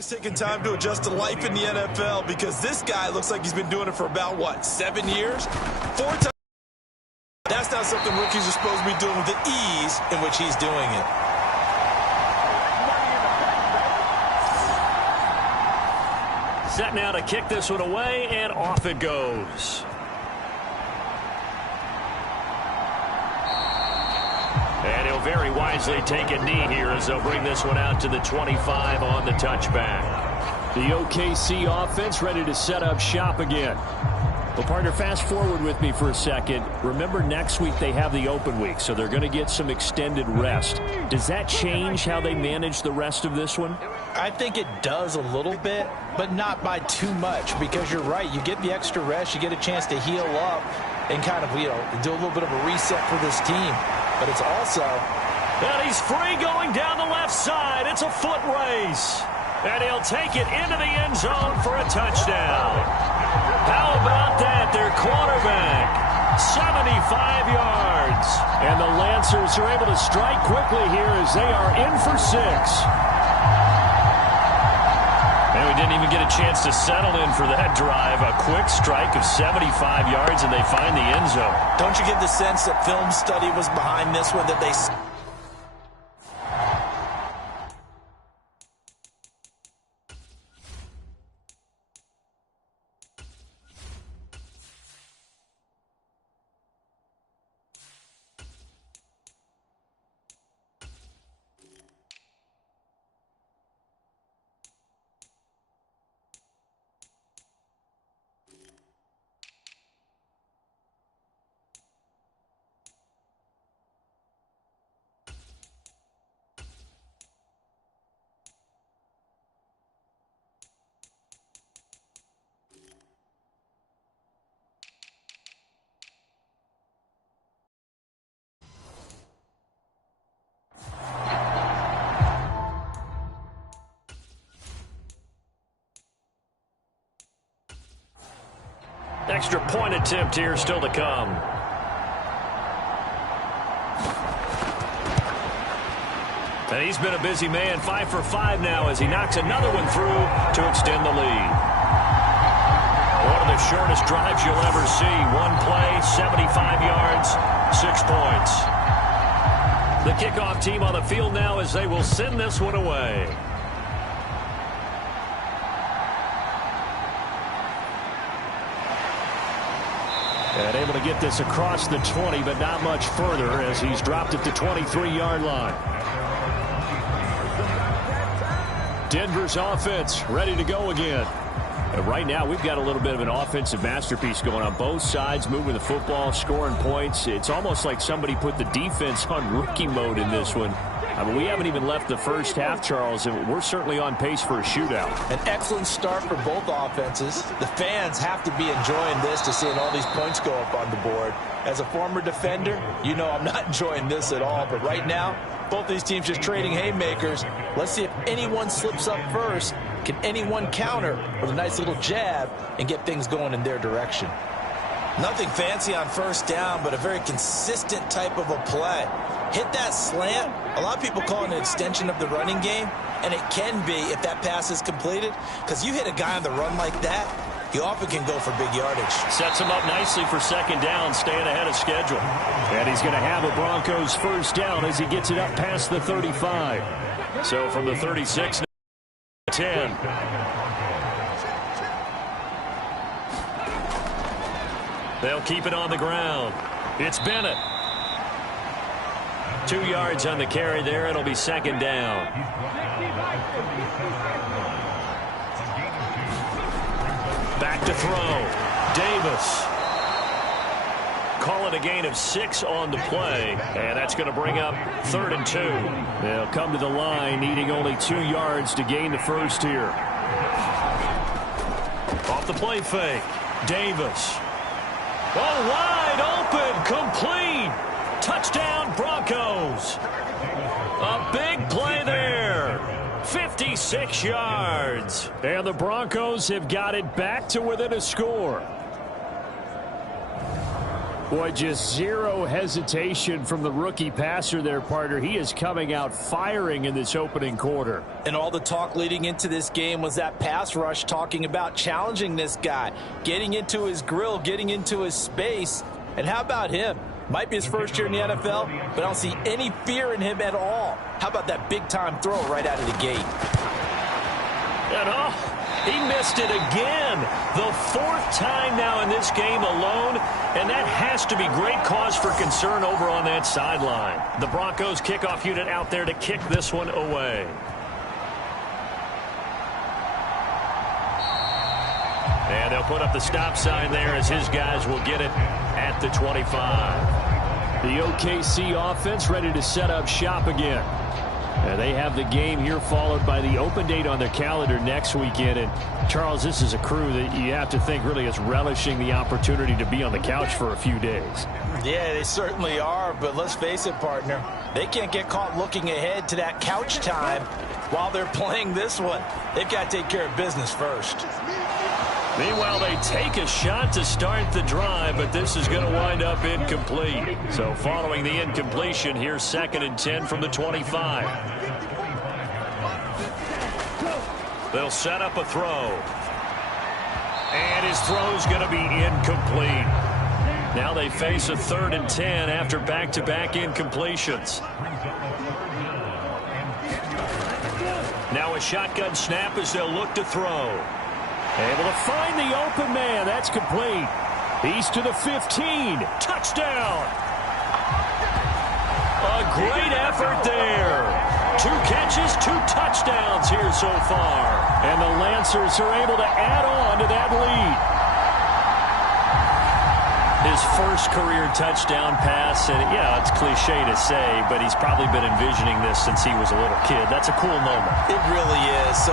It's taking time to adjust to life in the NFL because this guy looks like he's been doing it for about, what, 7 years? 4 times. That's not something rookies are supposed to be doing with the ease in which he's doing it. Set now to kick this one away, and off it goes. And he'll very wisely take a knee here as they'll bring this one out to the 25 on the touchback. The OKC offense ready to set up shop again. Well, partner, fast forward with me for a second. Remember, next week they have the open week, so they're going to get some extended rest. Does that change how they manage the rest of this one? I think it does a little bit, but not by too much, because you're right. You get the extra rest, you get a chance to heal up and kind of, do a little bit of a reset for this team. But it's also... And he's free going down the left side. It's a foot race. And he'll take it into the end zone for a touchdown. How about that? Their quarterback, 75 yards. And the Lancers are able to strike quickly here as they are in for 6. And we didn't even get a chance to settle in for that drive. A quick strike of 75 yards, and they find the end zone. Don't you get the sense that film study was behind this one, that they... Extra point attempt here still to come. And he's been a busy man, 5 for 5 now as he knocks another one through to extend the lead. One of the shortest drives you'll ever see. One play, 75 yards, 6 points. The kickoff team on the field now as they will send this one away. And able to get this across the 20, but not much further as he's dropped at the 23-yard line. Denver's offense ready to go again. And right now, we've got a little bit of an offensive masterpiece going on both sides, moving the football, scoring points. It's almost like somebody put the defense on rookie mode in this one. I mean, we haven't even left the first half, Charles, and we're certainly on pace for a shootout. An excellent start for both offenses. The fans have to be enjoying this to seeing all these points go up on the board. As a former defender, you know I'm not enjoying this at all. But right now, both these teams just trading haymakers. Let's see if anyone slips up first. Can anyone counter with a nice little jab and get things going in their direction? Nothing fancy on first down, but a very consistent type of a play. Hit that slant. A lot of people call it an extension of the running game, and it can be if that pass is completed, because you hit a guy on the run like that, he often can go for big yardage. Sets him up nicely for second down, staying ahead of schedule. And he's going to have a Broncos first down as he gets it up past the 35. So from the 36, 10. They'll keep it on the ground. It's Bennett. 2 yards on the carry there. It'll be second down. Back to throw. Davis. Call it a gain of 6 on the play. And that's going to bring up 3rd and 2. They'll come to the line, needing only 2 yards to gain the first here. Off the play fake. Davis. Oh, wide open. Complete. Touchdown, Broncos. A big play there. 56 yards. And the Broncos have got it back to within a score. Boy, just zero hesitation from the rookie passer there, partner. He is coming out firing in this opening quarter. And all the talk leading into this game was that pass rush, talking about challenging this guy, getting into his grill, getting into his space. And how about him? Might be his first year in the NFL, but I don't see any fear in him at all. How about that big-time throw right out of the gate? And he missed it again. The fourth time now in this game alone, and that has to be great cause for concern over on that sideline. The Broncos kickoff unit out there to kick this one away. And they'll put up the stop sign there as his guys will get it at the 25. The OKC offense ready to set up shop again. They have the game here followed by the open date on their calendar next weekend. And, Charles, this is a crew that you have to think really is relishing the opportunity to be on the couch for a few days. Yeah, they certainly are, but let's face it, partner. They can't get caught looking ahead to that couch time while they're playing this one. They've got to take care of business first. Meanwhile, they take a shot to start the drive, but this is going to wind up incomplete. So following the incompletion, here's 2nd and 10 from the 25. They'll set up a throw. And his throw's going to be incomplete. Now they face a 3rd and 10 after back-to-back incompletions. Now a shotgun snap as they'll look to throw. Able to find the open man. That's complete. He's to the 15. Touchdown. A great effort there. 2 catches, 2 touchdowns here so far. And the Lancers are able to add on to that lead. His first career touchdown pass, and yeah, it's cliche to say, but he's probably been envisioning this since he was a little kid. That's a cool moment. It really is. So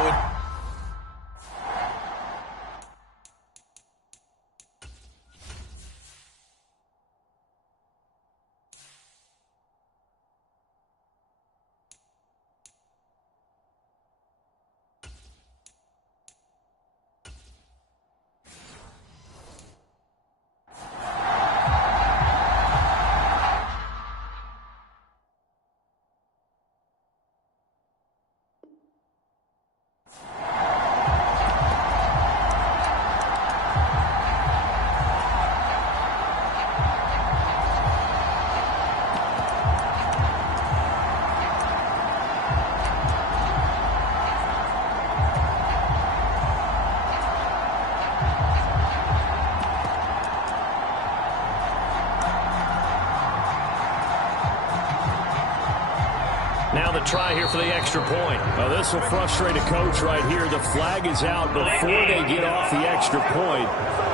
Now the try here for the extra point. Well, this will frustrate a coach right here. The flag is out before they get off the extra point,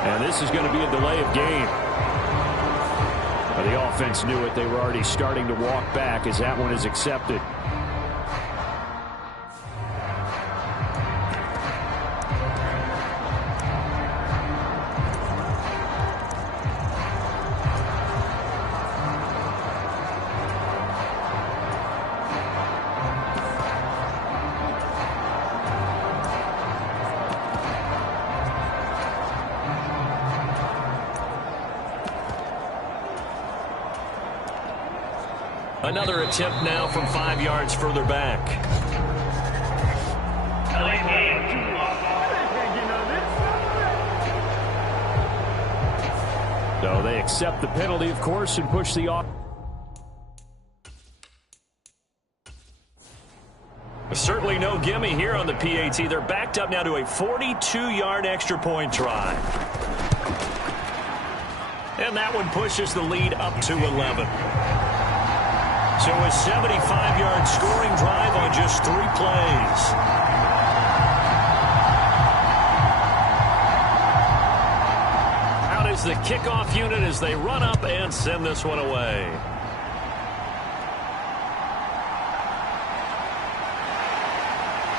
and this is going to be a delay of game. Well, the offense knew it. They were already starting to walk back as that one is accepted. Another attempt now from 5 yards further back. So they accept the penalty, of course, and push the off. Certainly no gimme here on the PAT. They're backed up now to a 42-yard extra point try. And that one pushes the lead up to 11. So a 75-yard scoring drive on just 3 plays. Out is the kickoff unit as they run up and send this one away.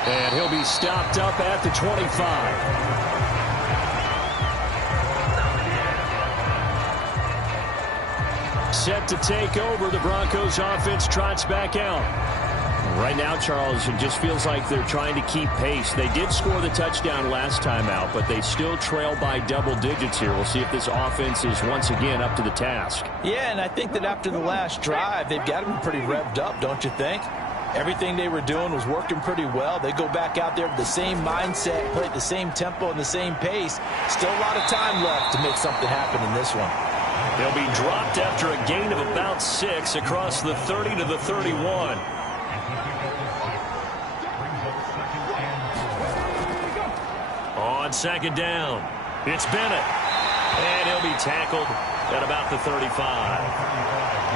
And he'll be stopped up at the 25. Set to take over. The Broncos offense trots back out. Right now, Charles, it just feels like they're trying to keep pace. They did score the touchdown last time out, but they still trail by double digits here. We'll see if this offense is once again up to the task. Yeah, and I think that after the last drive, they've got to be pretty revved up, don't you think? Everything they were doing was working pretty well. They go back out there with the same mindset, play at the same tempo and the same pace. Still a lot of time left to make something happen in this one. They'll be dropped after a gain of about 6 across the 30 to the 31. On second down, it's Bennett. And he'll be tackled at about the 35.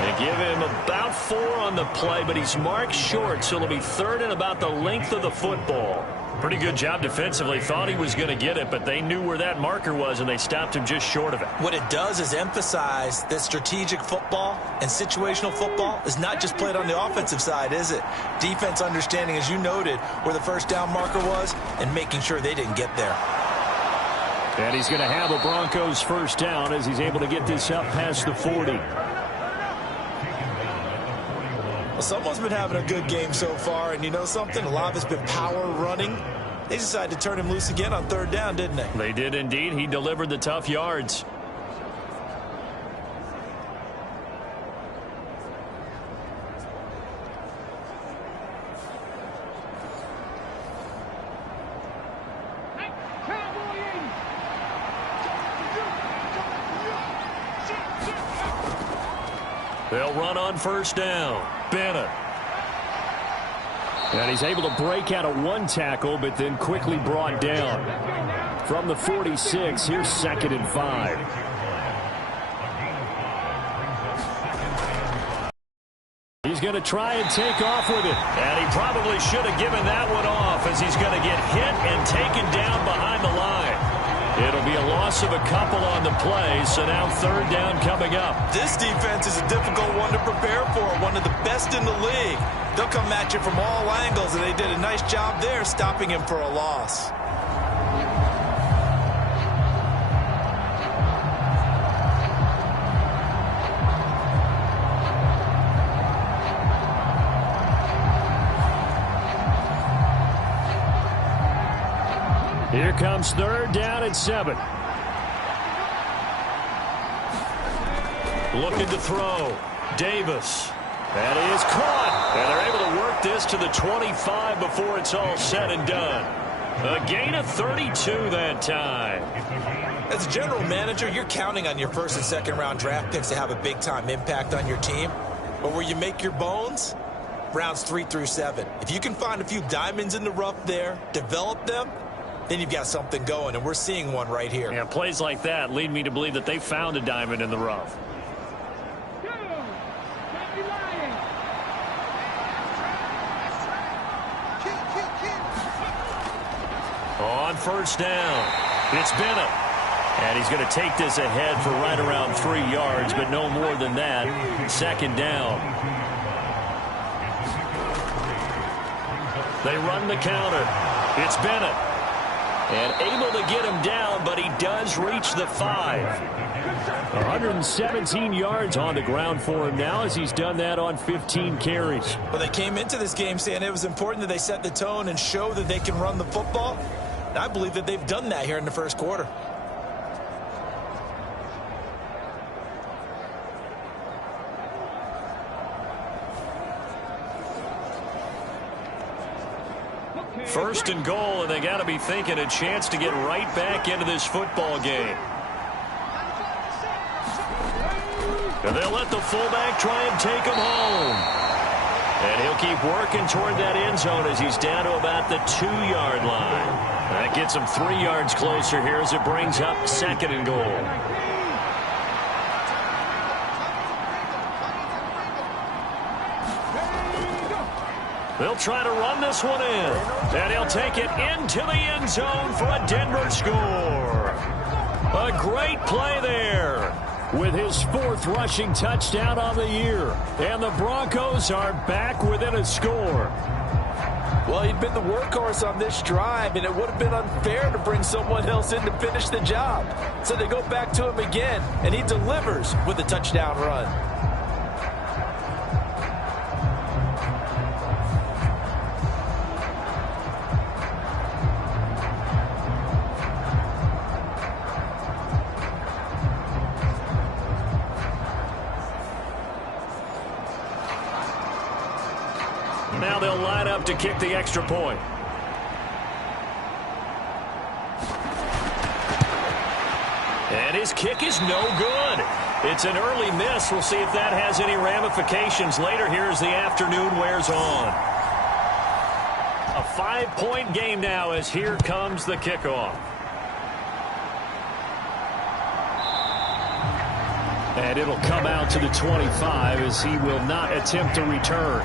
They give him about 4 on the play, but he's marked short, so it'll be 3rd and about the length of the football. Pretty good job defensively. Thought he was going to get it, but they knew where that marker was, and they stopped him just short of it. What it does is emphasize that strategic football and situational football is not just played on the offensive side, is it? Defense understanding, as you noted, where the first down marker was and making sure they didn't get there. And he's going to have a Broncos first down as he's able to get this up past the 40. Well, someone's been having a good game so far, and you know something? A lot of it's been power running. They decided to turn him loose again on 3rd down, didn't they? They did indeed. He delivered the tough yards. They'll run on first down. Bennett. And he's able to break out of 1 tackle, but then quickly brought down. From the 46, here's 2nd and 5. He's going to try and take off with it. And he probably should have given that one off as he's going to get hit and taken down behind the line. It'll be a loss of a couple on the play, so now 3rd down coming up. This defense is a difficult one to prepare for, one of the best in the league. They'll come at you from all angles, and they did a nice job there stopping him for a loss. Here comes 3rd down and 7. Looking to throw. Davis. That is caught. And they're able to work this to the 25 before it's all said and done. A gain of 32 that time. As a general manager, you're counting on your 1st and 2nd round draft picks to have a big-time impact on your team. But where you make your bones, rounds 3 through 7. If you can find a few diamonds in the rough there, develop them, then you've got something going, and we're seeing one right here. Yeah, plays like that lead me to believe that they found a diamond in the rough. On first down, it's Bennett. And he's going to take this ahead for right around 3 yards, but no more than that. 2nd down. They run the counter. It's Bennett. And able to get him down, but he does reach the 5. 117 yards on the ground for him now as he's done that on 15 carries. Well, they came into this game saying it was important that they set the tone and show that they can run the football. And I believe that they've done that here in the 1st quarter. First and goal, and they got to be thinking a chance to get right back into this football game. And they'll let the fullback try and take him home. And he'll keep working toward that end zone as he's down to about the 2-yard line. That gets him 3 yards closer here as it brings up 2nd and goal. They'll try to run this one in. And he'll take it into the end zone for a Denver score. A great play there. With his 4th rushing touchdown on the year. And the Broncos are back within a score. Well, he'd been the workhorse on this drive, and it would have been unfair to bring someone else in to finish the job. So they go back to him again, and he delivers with a touchdown run. to kick the extra point. And his kick is no good. It's an early miss. We'll see if that has any ramifications later here as the afternoon wears on. A 5-point game now as here comes the kickoff. And it'll come out to the 25 as he will not attempt to return.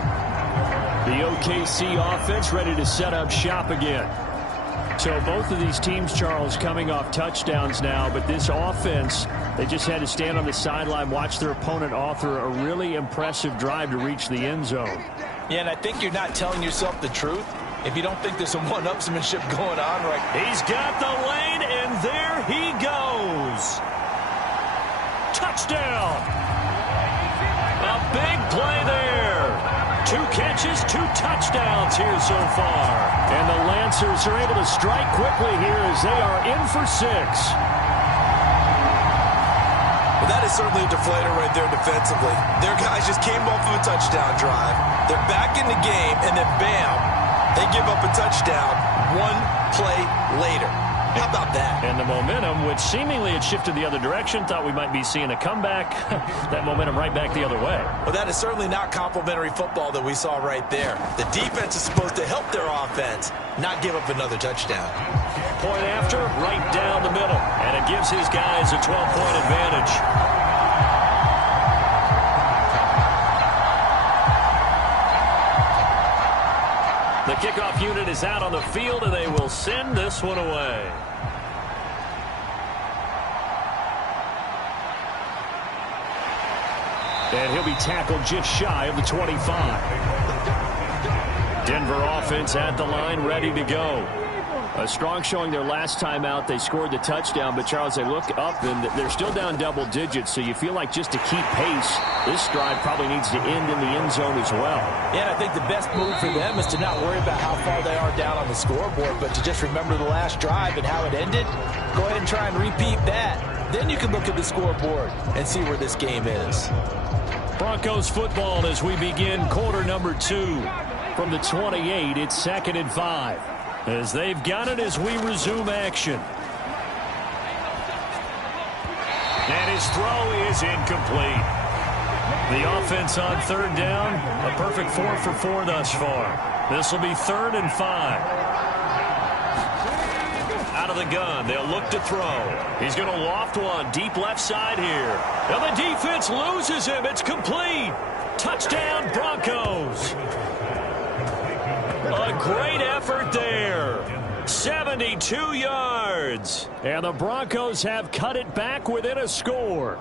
The OKC offense ready to set up shop again. So both of these teams, Charles, coming off touchdowns now, but this offense, they just had to stand on the sideline, watch their opponent author a really impressive drive to reach the end zone. Yeah, and I think you're not telling yourself the truth if you don't think there's some one-upsmanship going on right now. He's got the lane, and there he goes. Touchdown. A big play there. 2 catches, 2 touchdowns here so far. And the Lancers are able to strike quickly here as they are in for 6. Well, that is certainly a deflator right there defensively. Their guys just came off of a touchdown drive. They're back in the game, and then bam, they give up a touchdown 1 play later. How about that? And the momentum, which seemingly had shifted the other direction, thought we might be seeing a comeback. That momentum right back the other way. Well, that is certainly not complimentary football that we saw right there. The defense is supposed to help their offense, not give up another touchdown. Point after, right down the middle. And it gives his guys a 12-point advantage. The kickoff unit is out on the field, and they will send this one away. And he'll be tackled just shy of the 25. Denver offense at the line, ready to go. A strong showing their last time out. They scored the touchdown, but, Charles, they look up, and they're still down double digits, so you feel like just to keep pace, this drive probably needs to end in the end zone as well. Yeah, and I think the best move for them is to not worry about how far they are down on the scoreboard, but to just remember the last drive and how it ended. Go ahead and try and repeat that. Then you can look at the scoreboard and see where this game is. Broncos football as we begin quarter number 2. From the 28, it's 2nd and 5. As they've got it as we resume action. And his throw is incomplete. The offense on 3rd down, a perfect 4 for 4 thus far. This will be 3rd and 5. Out of the gun, they'll look to throw. He's going to loft one deep left side here. And the defense loses him. It's complete. Touchdown, Broncos. A great effort there. 72 yards. And the Broncos have cut it back within a score.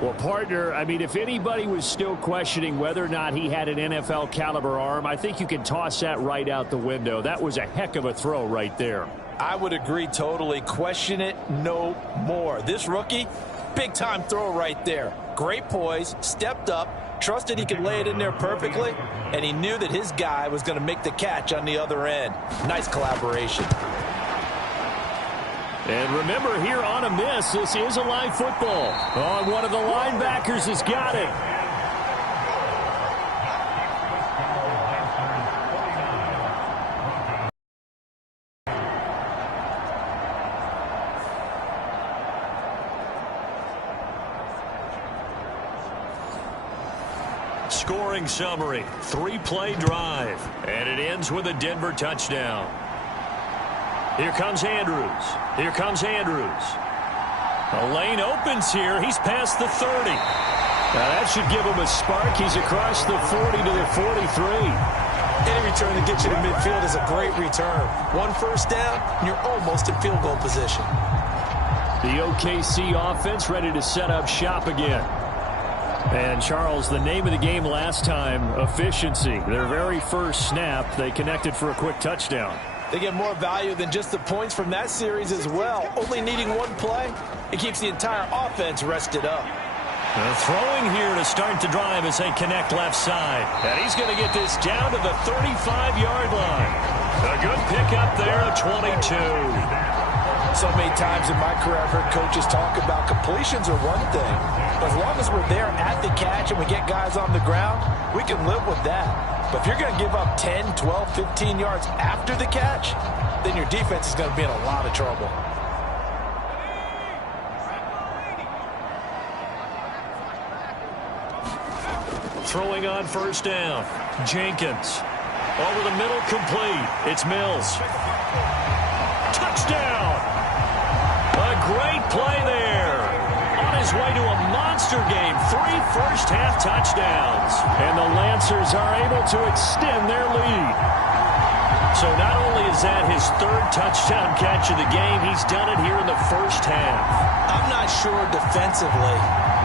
Well, partner, I mean, if anybody was still questioning whether or not he had an NFL caliber arm, I think you can toss that right out the window. That was a heck of a throw right there. I would agree totally. Question it no more. This rookie, big-time throw right there. Great poise, stepped up, trusted he could lay it in there perfectly, and he knew that his guy was going to make the catch on the other end. Nice collaboration. And remember, here on a miss, this is a live football. Oh, one of the linebackers has got it. Scoring summary, 3-play drive, and it ends with a Denver touchdown. Here comes Andrews. Here comes Andrews. A lane opens here. He's past the 30. Now that should give him a spark. He's across the 40 to the 43. Any return that gets you to midfield is a great return. 1 first down, and you're almost in field goal position. The OKC offense ready to set up shop again. And, Charles, the name of the game last time, efficiency. Their very first snap, they connected for a quick touchdown. They get more value than just the points from that series as well. Only needing 1 play, it keeps the entire offense rested up. Throwing here to start the drive as they connect left side. And he's going to get this down to the 35-yard line. A good pickup there at 22. So many times in my career I've heard coaches talk about completions are one thing. But as long as we're there at the catch and we get guys on the ground, we can live with that. But if you're going to give up 10, 12, 15 yards after the catch, then your defense is going to be in a lot of trouble. Throwing on first down. Jenkins. Over the middle, complete. It's Mills. Touchdown! A great play there. On his way to a monster game. 3 first-half touchdowns. And the Lancers are able to extend their lead. So not only is that his 3rd touchdown catch of the game, he's done it here in the first half. I'm not sure defensively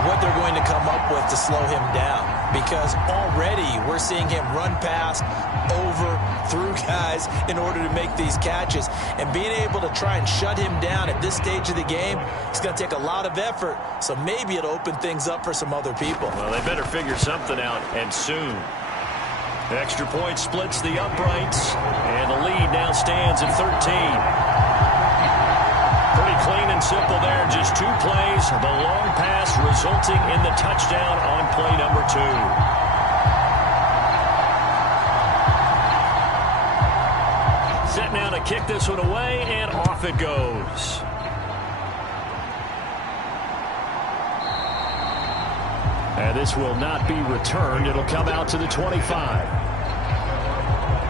what they're going to come up with to slow him down, because already we're seeing him run past, over, through guys in order to make these catches. And being able to try and shut him down at this stage of the game, it's going to take a lot of effort. So maybe it'll open things up for some other people. Well, they better figure something out, and soon. Extra point splits the uprights, and the lead now stands at 13. Pretty clean and simple there. Just 2 plays. The long pass resulting in the touchdown on play number 2. Set now to kick this one away, and off it goes. And this will not be returned. It'll come out to the 25.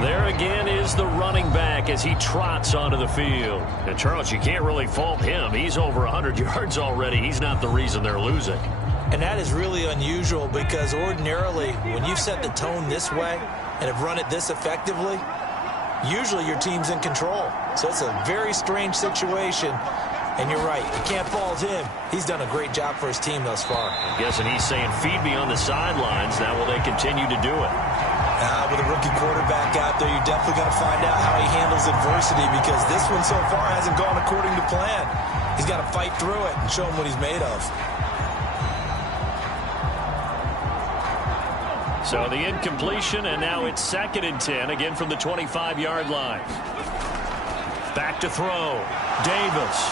There again is the running back as he trots onto the field. And, Charles, you can't really fault him. He's over 100 yards already. He's not the reason they're losing. And that is really unusual, because ordinarily when you set the tone this way and have run it this effectively, usually your team's in control. So it's a very strange situation. And you're right, you can't fault him. He's done a great job for his team thus far. I'm guessing he's saying, feed me on the sidelines. Now will they continue to do it? With a rookie quarterback out there, you're definitely going to find out how he handles adversity, because this one so far hasn't gone according to plan. He's got to fight through it and show him what he's made of. So the incompletion, and now it's 2nd and 10, again from the 25-yard line. Back to throw. Davis.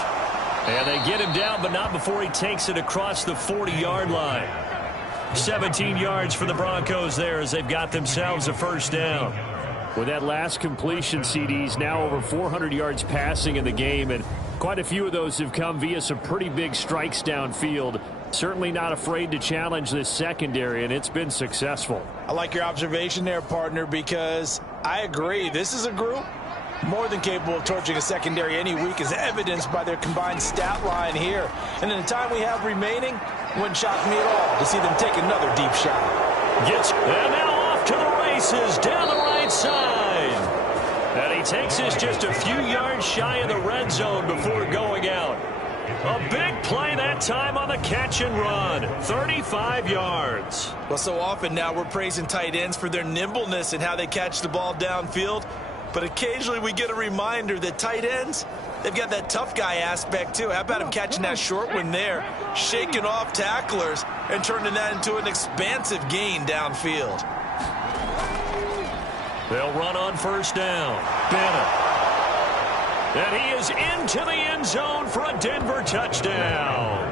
And they get him down, but not before he takes it across the 40-yard line. 17 yards for the Broncos there as they've got themselves a first down. With that last completion, CD's now over 400 yards passing in the game, and quite a few of those have come via some pretty big strikes downfield. Certainly not afraid to challenge this secondary, and it's been successful. I like your observation there, partner, because I agree. This is a group more than capable of torching a secondary any week, as evidenced by their combined stat line here. And in the time we have remaining, wouldn't shock me at all to see them take another deep shot. And now off to the races down the right side. And he takes this just a few yards shy of the red zone before going out. A big play that time on the catch and run. 35 yards. Well, so often now we're praising tight ends for their nimbleness and how they catch the ball downfield. But occasionally we get a reminder that tight ends, they've got that tough guy aspect too. How about him catching that short one there, shaking off tacklers, and turning that into an expansive gain downfield? They'll run on first down. Bennett. And he is into the end zone for a Denver touchdown.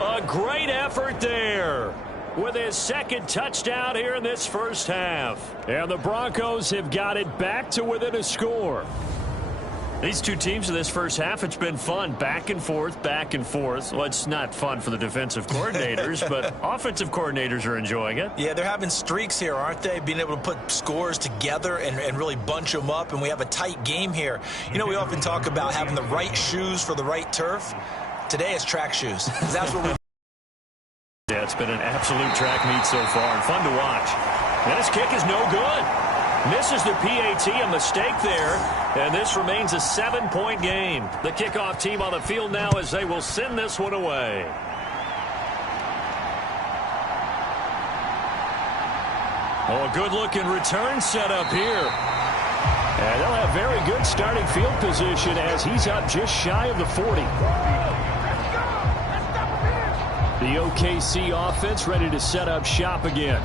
A great effort there with his 2nd touchdown here in this first half. And the Broncos have got it back to within a score. These two teams in this first half, it's been fun. Back and forth, back and forth. Well, it's not fun for the defensive coordinators, but offensive coordinators are enjoying it. Yeah, they're having streaks here, aren't they? Being able to put scores together and really bunch them up, and we have a tight game here. You know, we often talk about having the right shoes for the right turf. Today it's track shoes. That's what we Yeah, it's been an absolute track meet so far, and fun to watch. And this kick is no good. Misses the PAT, a mistake there, and this remains a 7-point game. The kickoff team on the field now as they will send this one away. Oh, a good-looking return set up here. And they'll have very good starting field position as he's up just shy of the 40. The OKC offense ready to set up shop again.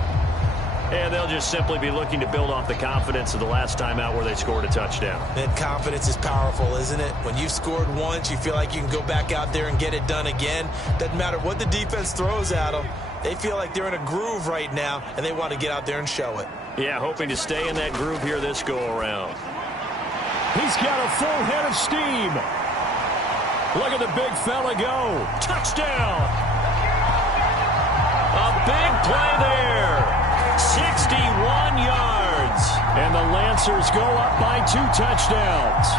And they'll just simply be looking to build off the confidence of the last time out where they scored a touchdown. And confidence is powerful, isn't it? When you've scored once, you feel like you can go back out there and get it done again. Doesn't matter what the defense throws at them. They feel like they're in a groove right now, and they want to get out there and show it. Yeah, hoping to stay in that groove here this go-around. He's got a full head of steam. Look at the big fella go. Touchdown. A big play there. 61 yards. And the Lancers go up by 2 touchdowns.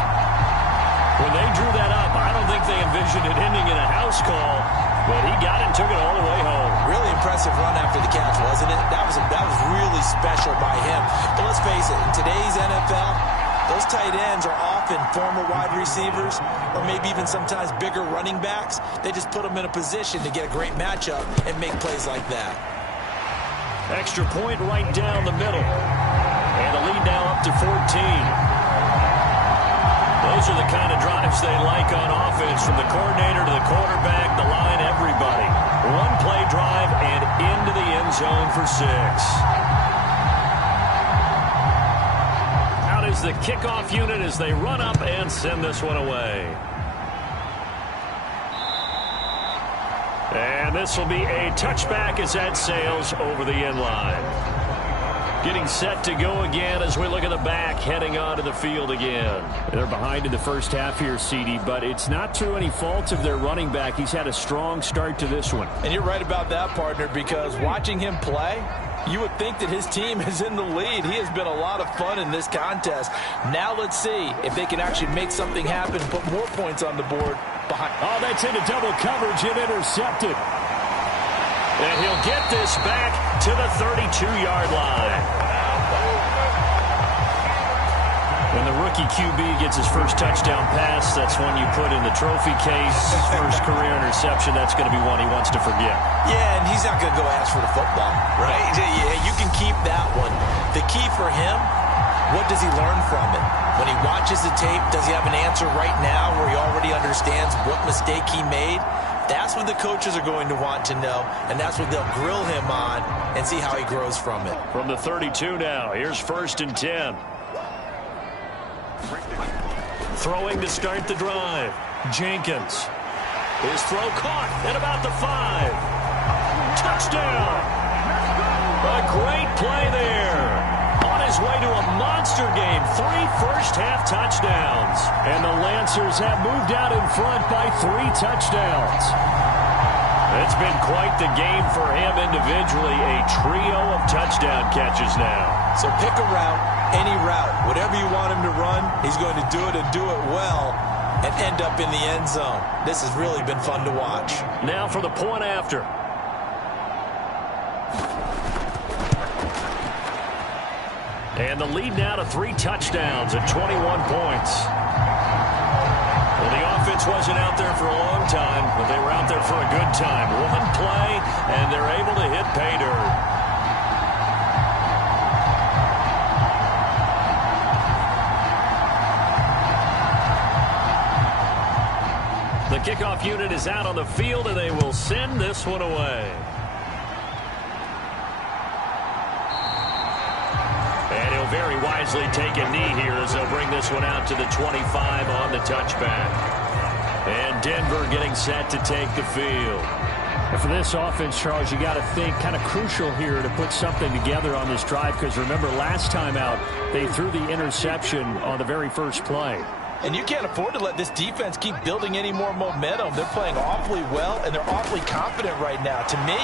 When they drew that up, I don't think they envisioned it ending in a house call, but he got it and took it all the way home. Really impressive run after the catch, wasn't it? That was really special by him. But let's face it, in today's NFL, those tight ends are often former wide receivers or maybe even sometimes bigger running backs. They just put them in a position to get a great matchup and make plays like that. Extra point right down the middle. And the lead now up to 14. Those are the kind of drives they like on offense, from the coordinator to the quarterback, the line, everybody. One play drive and into the end zone for 6. Out is the kickoff unit as they run up and send this one away. And this will be a touchback as that sails over the end line. Getting set to go again as we look at the back, heading onto the field again. They're behind in the first half here, CD, but it's not through any fault of their running back. He's had a strong start to this one. And you're right about that, partner, because watching him play, you would think that his team is in the lead. He has been a lot of fun in this contest. Now let's see if they can actually make something happen, put more points on the board behind. Oh, that's into double coverage and intercepted. And he'll get this back to the 32-yard line. When the rookie QB gets his first touchdown pass, that's one you put in the trophy case. First career interception, that's going to be one he wants to forget. Yeah, and he's not going to go ask for the football, right? Yeah, you can keep that one. The key for him, what does he learn from it? When he watches the tape, does he have an answer right now where he already understands what mistake he made? That's what the coaches are going to want to know, and that's what they'll grill him on and see how he grows from it. From the 32 now, here's 1st and 10. Throwing to start the drive. Jenkins. His throw caught at about the 5. Touchdown! A great play there. On his way to a monster game. 3 first-half touchdowns. And the Lancers have moved out in front by 3 touchdowns. It's been quite the game for him individually. A trio of touchdown catches now. So pick a route, any route. Whatever you want him to run, he's going to do it and do it well and end up in the end zone. This has really been fun to watch. Now for the point after. And the lead now to 3 touchdowns at 21 points. Well, the offense wasn't out there for a long time, but they were out there for a good time. One play, and they're able to hit pay dirt. The kickoff unit is out on the field, and they will send this one away. And he'll very wisely take a knee here as they'll bring this one out to the 25 on the touchback. And Denver getting set to take the field. And for this offense, Charles, you got to think kind of crucial here to put something together on this drive, because remember last time out they threw the interception on the very first play. And you can't afford to let this defense keep building any more momentum. They're playing awfully well, and they're awfully confident right now. To me,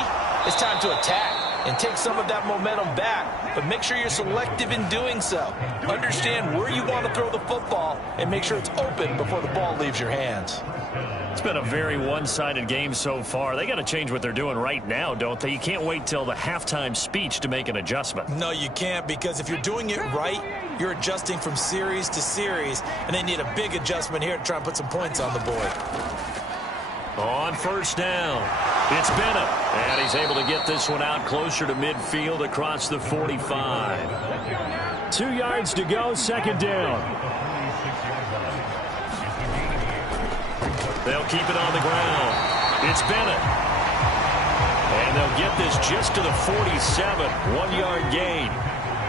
it's time to attack and take some of that momentum back. But make sure you're selective in doing so. Understand where you want to throw the football and make sure it's open before the ball leaves your hands. It's been a very one-sided game so far. They got to change what they're doing right now, don't they? You can't wait till the halftime speech to make an adjustment. No, you can't, because if you're doing it right, you're adjusting from series to series, and they need a big adjustment here to try and put some points on the board. On first down, it's Bennett, and he's able to get this one out closer to midfield across the 45. 2 yards to go, second down. They'll keep it on the ground. It's Bennett. And they'll get this just to the 47, 1-yard gain.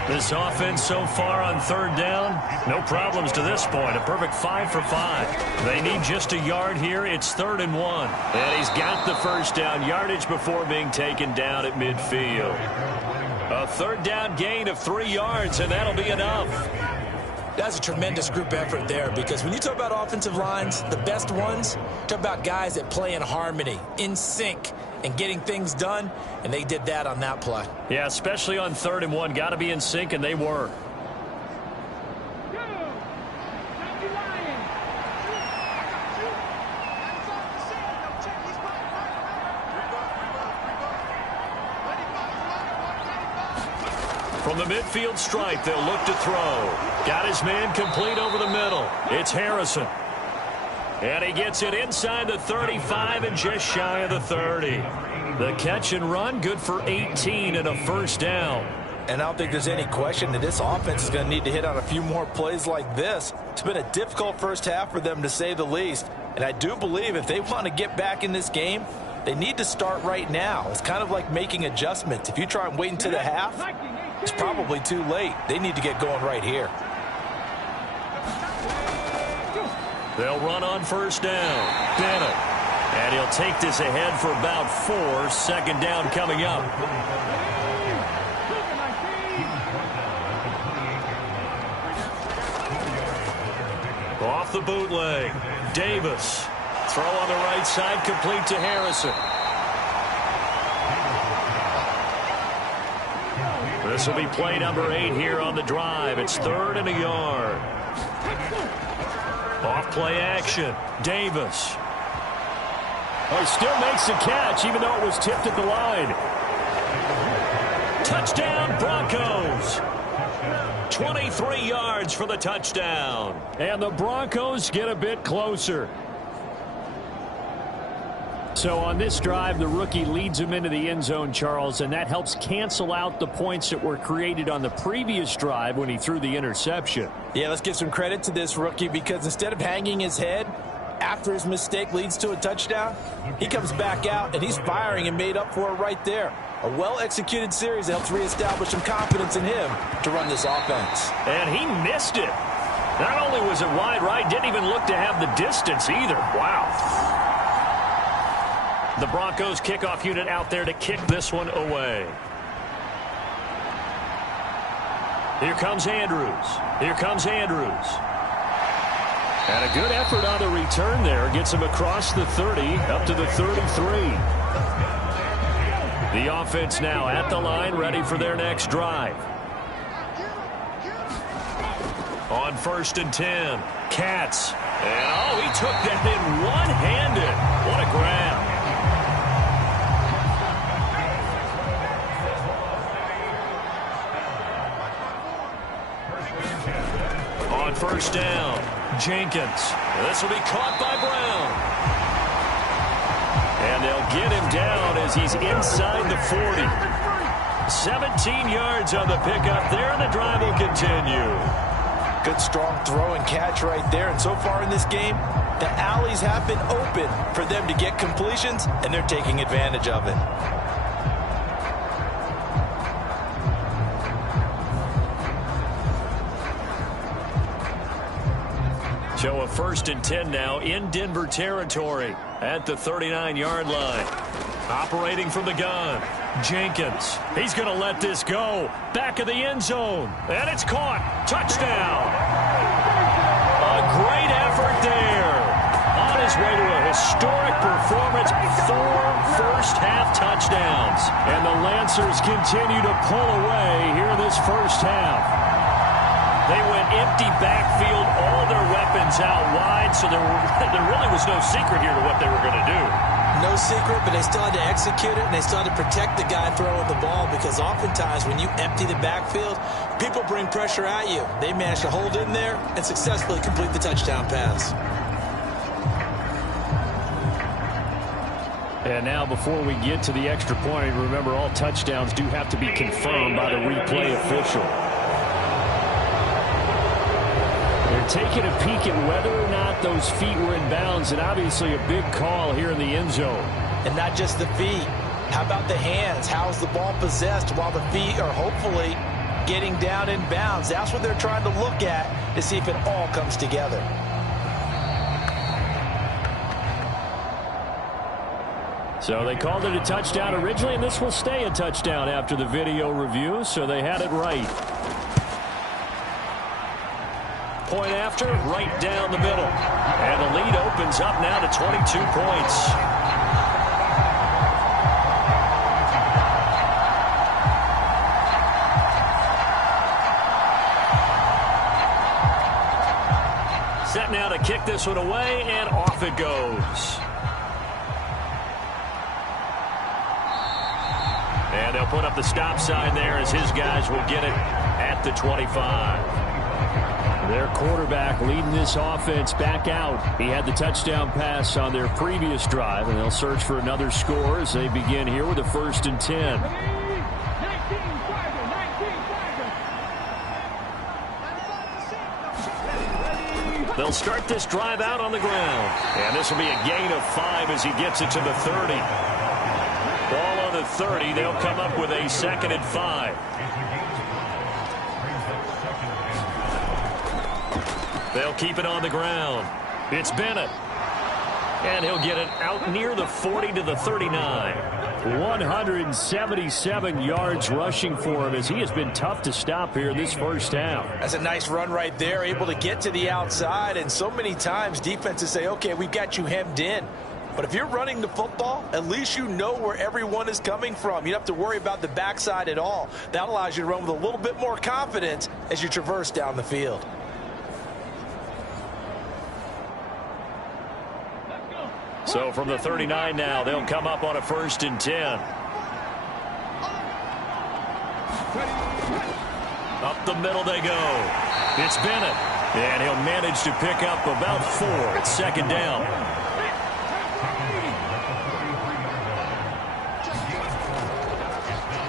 This offense so far on third down, no problems to this point. A perfect 5 for 5. They need just a yard here. It's 3rd and 1. And he's got the first down yardage before being taken down at midfield. A A third down gain of 3 yards, and that'll be enough. That's a tremendous group effort there, because when you talk about offensive lines, the best ones, talk about guys that play in harmony, in sync, and getting things done, and they did that on that play. Yeah, especially on 3rd and 1. Got to be in sync, and they were. From the midfield stripe, they'll look to throw. Got his man complete over the middle. It's Harrison. And he gets it inside the 35 and just shy of the 30. The catch and run, good for 18 and a first down. And I don't think there's any question that this offense is going to need to hit on a few more plays like this. It's been a difficult first half for them, to say the least. And I do believe if they want to get back in this game, they need to start right now. It's kind of like making adjustments. If you try and wait until the half, it's probably too late. They need to get going right here. They'll run on first down. Bennett. And he'll take this ahead for about 4. Second down coming up. Off the bootleg. Davis. Throw on the right side, complete to Harrison. This will be play number 8 here on the drive. It's 3rd and a yard. Off play action. Davis. Oh, he still makes the catch, even though it was tipped at the line. Touchdown, Broncos. 23 yards for the touchdown. And the Broncos get a bit closer. So on this drive, the rookie leads him into the end zone, Charles, and that helps cancel out the points that were created on the previous drive when he threw the interception. Yeah, let's give some credit to this rookie, because instead of hanging his head after his mistake leads to a touchdown, he comes back out and he's firing and made up for it right there. A well-executed series that helps reestablish some confidence in him to run this offense. And he missed it. Not only was it wide right, didn't even look to have the distance either. Wow. The Broncos kickoff unit out there to kick this one away. Here comes Andrews. Here comes Andrews. And a good effort on the return there. Gets him across the 30, up to the 33. The offense now at the line, ready for their next drive. On 1st and 10, Katz. And, oh, he took that in one-handed. What a grab. On 1st down, Jenkins. This will be caught by Brown. And they'll get him down as he's inside the 40. 17 yards on the pickup there, and the drive will continue. Good, strong throw and catch right there. And so far in this game, the alleys have been open for them to get completions, and they're taking advantage of it. So a 1st and 10 now in Denver territory at the 39-yard line. Operating from the gun, Jenkins. He's going to let this go. Back of the end zone. And it's caught. Touchdown. A great effort there. On his way to a historic performance. 4 first-half touchdowns. And the Lancers continue to pull away here in this first half. They went empty backfield, all their weapons out wide, so there really was no secret here to what they were going to do. No secret, but they still had to execute it, and they still had to protect the guy throwing the ball, because oftentimes when you empty the backfield, people bring pressure at you. They managed to hold in there and successfully complete the touchdown pass. And now before we get to the extra point, remember all touchdowns do have to be confirmed by the replay official. Taking a peek at whether or not those feet were in bounds, and obviously a big call here in the end zone. And not just the feet. How about the hands? How's the ball possessed while the feet are hopefully getting down in bounds? That's what they're trying to look at to see if it all comes together. So they called it a touchdown originally, and this will stay a touchdown after the video review, so they had it right. Point after, right down the middle. And the lead opens up now to 22 points. Set now to kick this one away, and off it goes. And they'll put up the stop sign there as his guys will get it at the 25. Their quarterback leading this offense back out. He had the touchdown pass on their previous drive, and they'll search for another score as they begin here with a 1st and 10. They'll start this drive out on the ground. And this will be a gain of 5 as he gets it to the 30. Ball on the 30. They'll come up with a 2nd and 5. They'll keep it on the ground. It's Bennett. And he'll get it out near the 40 to the 39. 177 yards rushing for him as he has been tough to stop here in this first half. That's a nice run right there, able to get to the outside. And so many times defenses say, okay, we've got you hemmed in. But if you're running the football, at least you know where everyone is coming from. You don't have to worry about the backside at all. That allows you to run with a little bit more confidence as you traverse down the field. So from the 39 now, they'll come up on a 1st and 10. Up the middle they go. It's Bennett. And he'll manage to pick up about 4. It's 2nd down.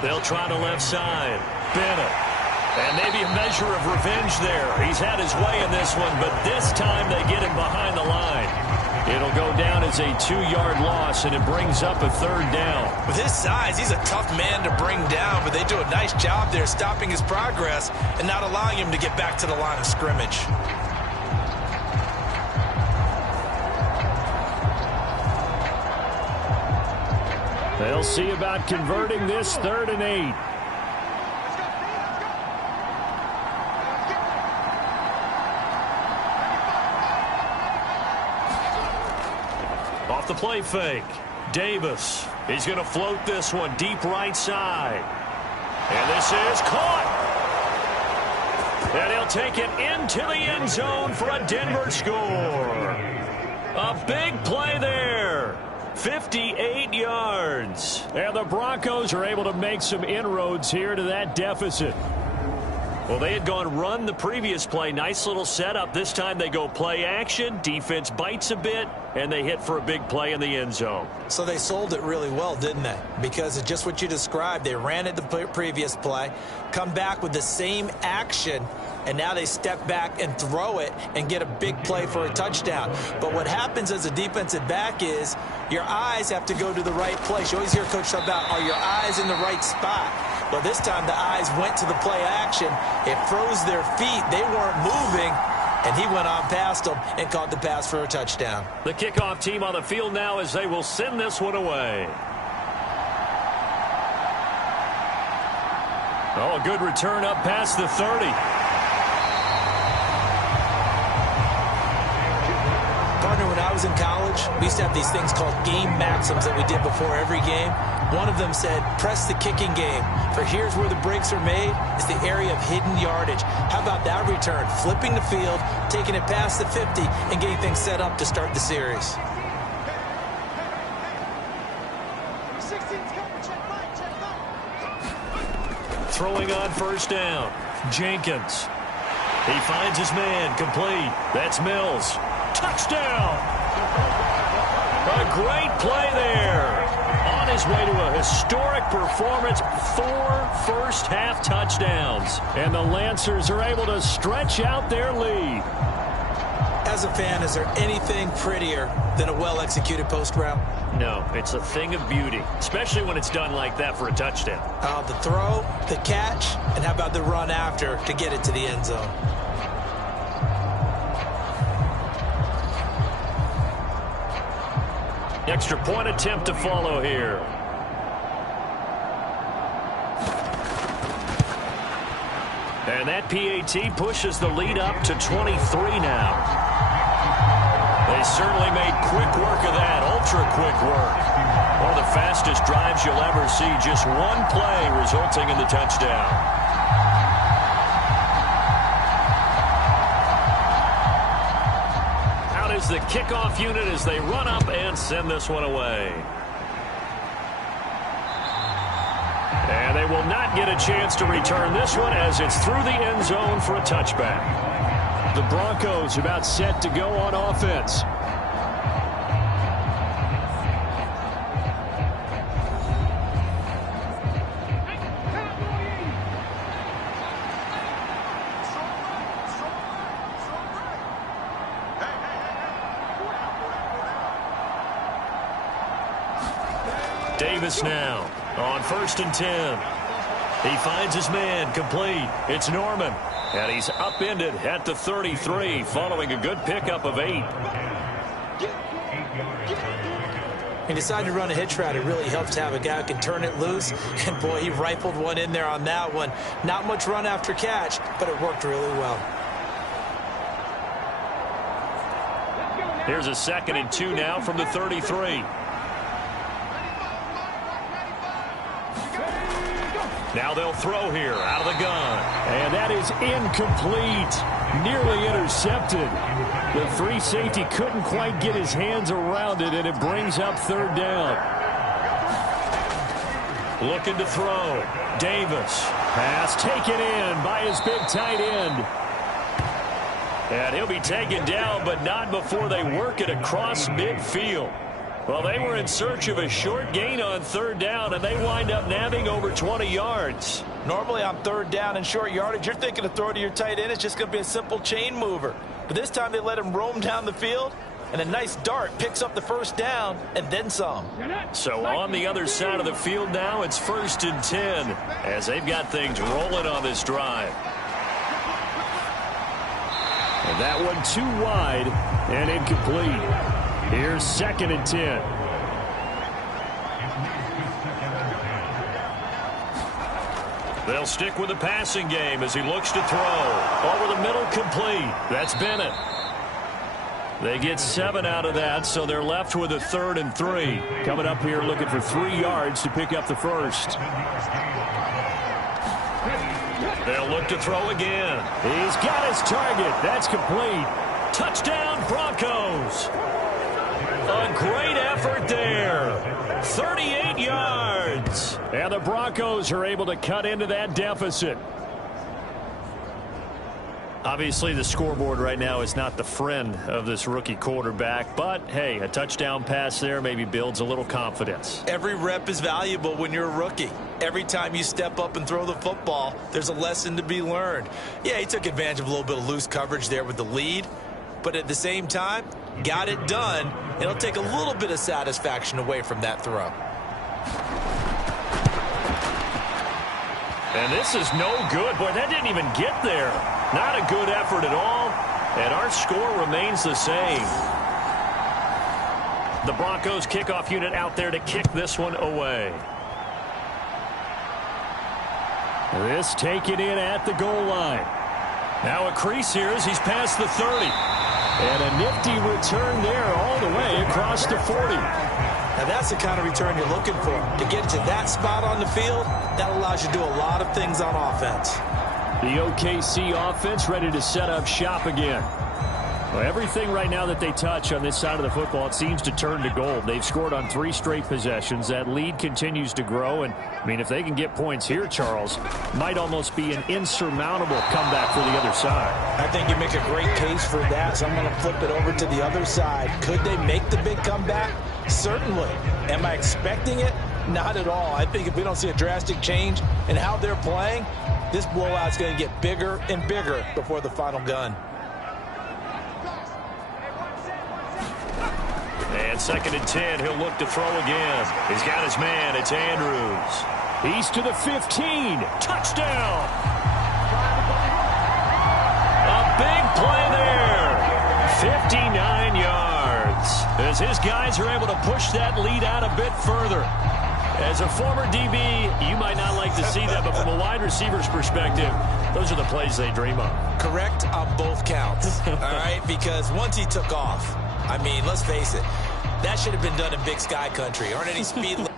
They'll try the left side. Bennett. And maybe a measure of revenge there. He's had his way in this one, but this time they get him behind the line. It'll go down as a 2-yard loss, and it brings up a 3rd down. With his size, he's a tough man to bring down, but they do a nice job there stopping his progress and not allowing him to get back to the line of scrimmage. They'll see about converting this 3rd and 8. Off the play fake. Davis. He's going to float this one deep right side. And this is caught. And he'll take it into the end zone for a Denver score. A big play there. 58 yards. And the Broncos are able to make some inroads here to that deficit. Well, they had gone run the previous play. Nice little setup. This time they go play action. Defense bites a bit, and they hit for a big play in the end zone. So they sold it really well, didn't they? Because it's just what you described. They ran it the previous play, come back with the same action, and now they step back and throw it and get a big play for a touchdown. But what happens as a defensive back is your eyes have to go to the right place. You always hear Coach talk about, are your eyes in the right spot? Well, this time the eyes went to the play action. It froze their feet. They weren't moving, and he went on past them and caught the pass for a touchdown. The kickoff team on the field now as they will send this one away. Oh, a good return up past the 30. Partner, when I was in college, we used to have these things called game maxims that we did before every game. One of them said, press the kicking game. For here's where the breaks are made. It's the area of hidden yardage. How about that return? Flipping the field, taking it past the 50, and getting things set up to start the series. Throwing on 1st down. Jenkins. He finds his man complete. That's Mills. Touchdown! A great play there. On his way to a historic performance, 4 first-half touchdowns. And the Lancers are able to stretch out their lead. As a fan, is there anything prettier than a well-executed post route? No, it's a thing of beauty, especially when it's done like that for a touchdown. The throw, the catch, and how about the run after to get it to the end zone? Extra point attempt to follow here. And that PAT pushes the lead up to 23 now. They certainly made quick work of that, ultra-quick work. One of the fastest drives you'll ever see, just one play resulting in the touchdown. Out is the kickoff unit as they run up and send this one away. And they will not get a chance to return this one as it's through the end zone for a touchback. The Broncos about set to go on offense. Davis now on 1st and 10. He finds his man, complete. It's Norman. And he's upended at the 33 following a good pickup of 8. He decided to run a hitch route. It really helps to have a guy who can turn it loose. And, boy, he rifled one in there on that one. Not much run after catch, but it worked really well. Here's a 2nd and 2 now from the 33. Now they'll throw here out of the gun. And that is incomplete. Nearly intercepted. The free safety couldn't quite get his hands around it, and it brings up 3rd down. Looking to throw. Davis. Pass taken in by his big tight end. And he'll be taken down, but not before they work it across midfield. Well, they were in search of a short gain on 3rd down, and they wind up nabbing over 20 yards. Normally on 3rd down and short yardage, you're thinking to throw to your tight end. It's just going to be a simple chain mover. But this time they let him roam down the field, and a nice dart picks up the 1st down and then some. So on the other side of the field now, it's 1st and 10 as they've got things rolling on this drive. And that one too wide and incomplete. Here's 2nd and 10. They'll stick with the passing game as he looks to throw. Over the middle, complete. That's Bennett. They get 7 out of that, so they're left with a 3rd and 3. Coming up here looking for 3 yards to pick up the 1st. They'll look to throw again. He's got his target. That's complete. Touchdown, Broncos. A great effort there. 38 yards. And the Broncos are able to cut into that deficit. Obviously, the scoreboard right now is not the friend of this rookie quarterback. But, hey, a touchdown pass there maybe builds a little confidence. Every rep is valuable when you're a rookie. Every time you step up and throw the football, there's a lesson to be learned. Yeah, he took advantage of a little bit of loose coverage there with the lead. But at the same time, got it done. It'll take a little bit of satisfaction away from that throw. And this is no good. Boy, that didn't even get there. Not a good effort at all. And our score remains the same. The Broncos kickoff unit out there to kick this one away. This taken in at the goal line. Now a crease here as he's past the 30. And a nifty return there all the way across the 40. Now that's the kind of return you're looking for. To get to that spot on the field, that allows you to do a lot of things on offense. The OKC offense ready to set up shop again. Well, everything right now that they touch on this side of the football, it seems to turn to gold. They've scored on 3 straight possessions. That lead continues to grow. And, I mean, if they can get points here, Charles, might almost be an insurmountable comeback for the other side. I think you make a great case for that, so I'm going to flip it over to the other side. Could they make the big comeback? Certainly. Am I expecting it? Not at all. I think if we don't see a drastic change in how they're playing, this blowout's going to get bigger and bigger before the final gun. And 2nd and 10, he'll look to throw again. He's got his man. It's Andrews. He's to the 15. Touchdown! A big play there. 59 yards. as his guys are able to push that lead out a bit further. As a former DB, you might not like to see that, but from a wide receiver's perspective, those are the plays they dream of. Correct on both counts, all right? Because once he took off, I mean, let's face it, that should have been done in Big Sky Country. Aren't any speed limits?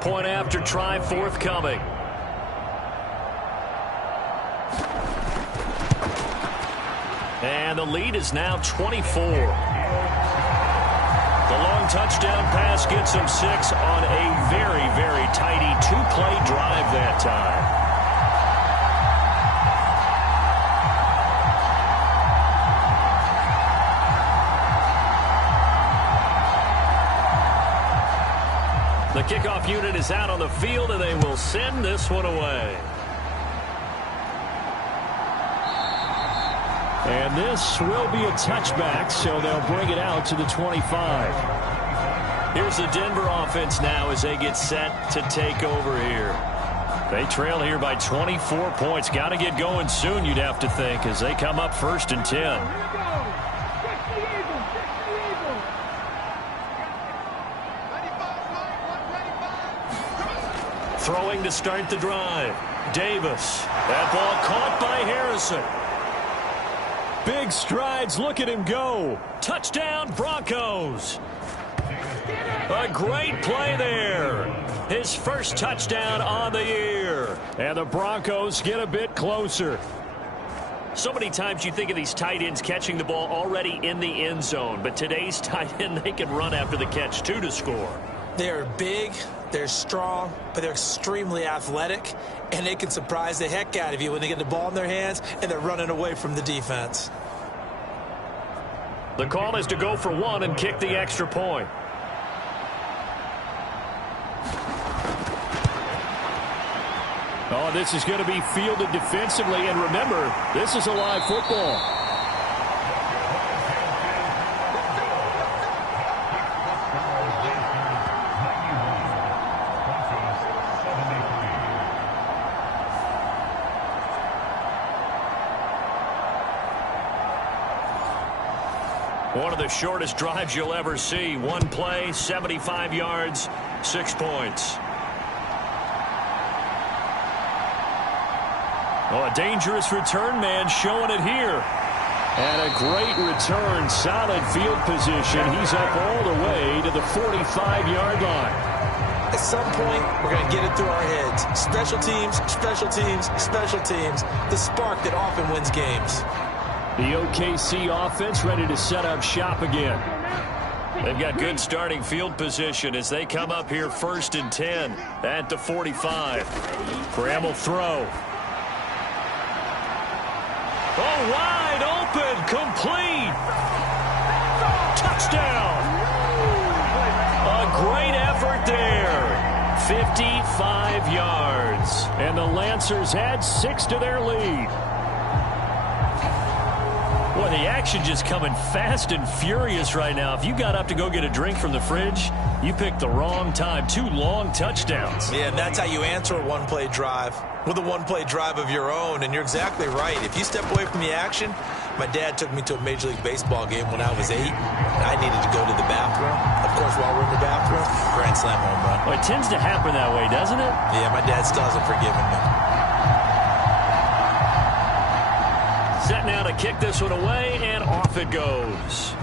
Point after try forthcoming. And the lead is now 24. The long touchdown pass gets him 6 on a very, very tidy two-play drive that time. The kickoff unit is out on the field, and they will send this one away. And this will be a touchback, so they'll bring it out to the 25. Here's the Denver offense now as they get set to take over here. They trail here by 24 points. Got to get going soon, you'd have to think, as they come up 1st and 10. Throwing to start the drive. Davis. That ball caught by Harrison. Big strides. Look at him go. Touchdown, Broncos. A great play there. His first touchdown on the year. And the Broncos get a bit closer. So many times you think of these tight ends catching the ball already in the end zone. But today's tight end, they can run after the catch, too, to score. They're big, they're strong, but they're extremely athletic, and they can surprise the heck out of you when they get the ball in their hands and they're running away from the defense. The call is to go for one and kick the extra point. Oh, this is going to be fielded defensively, and remember, this is a live football. One of the shortest drives you'll ever see. One play, 75 yards, 6 points. Oh, a dangerous return man showing it here. And a great return, solid field position. He's up all the way to the 45-yard line. At some point, we're going to get it through our heads. Special teams, special teams, special teams. The spark that often wins games. The OKC offense ready to set up shop again. They've got good starting field position as they come up here 1st and 10 at the 45. Graham will throw. Oh, wide open, complete. Touchdown. A great effort there. 55 yards. And the Lancers add 6 to their lead. Boy, the action just coming fast and furious right now. If you got up to go get a drink from the fridge, you picked the wrong time. 2 long touchdowns. Yeah, and that's how you answer a one-play drive with a one-play drive of your own. And you're exactly right. If you step away from the action, my dad took me to a Major League Baseball game when I was 8. And I needed to go to the bathroom. Of course, while we're in the bathroom, grand slam home run. Well, it tends to happen that way, doesn't it? Yeah, my dad still hasn't forgiven me. Set now to kick this one away, and off it goes.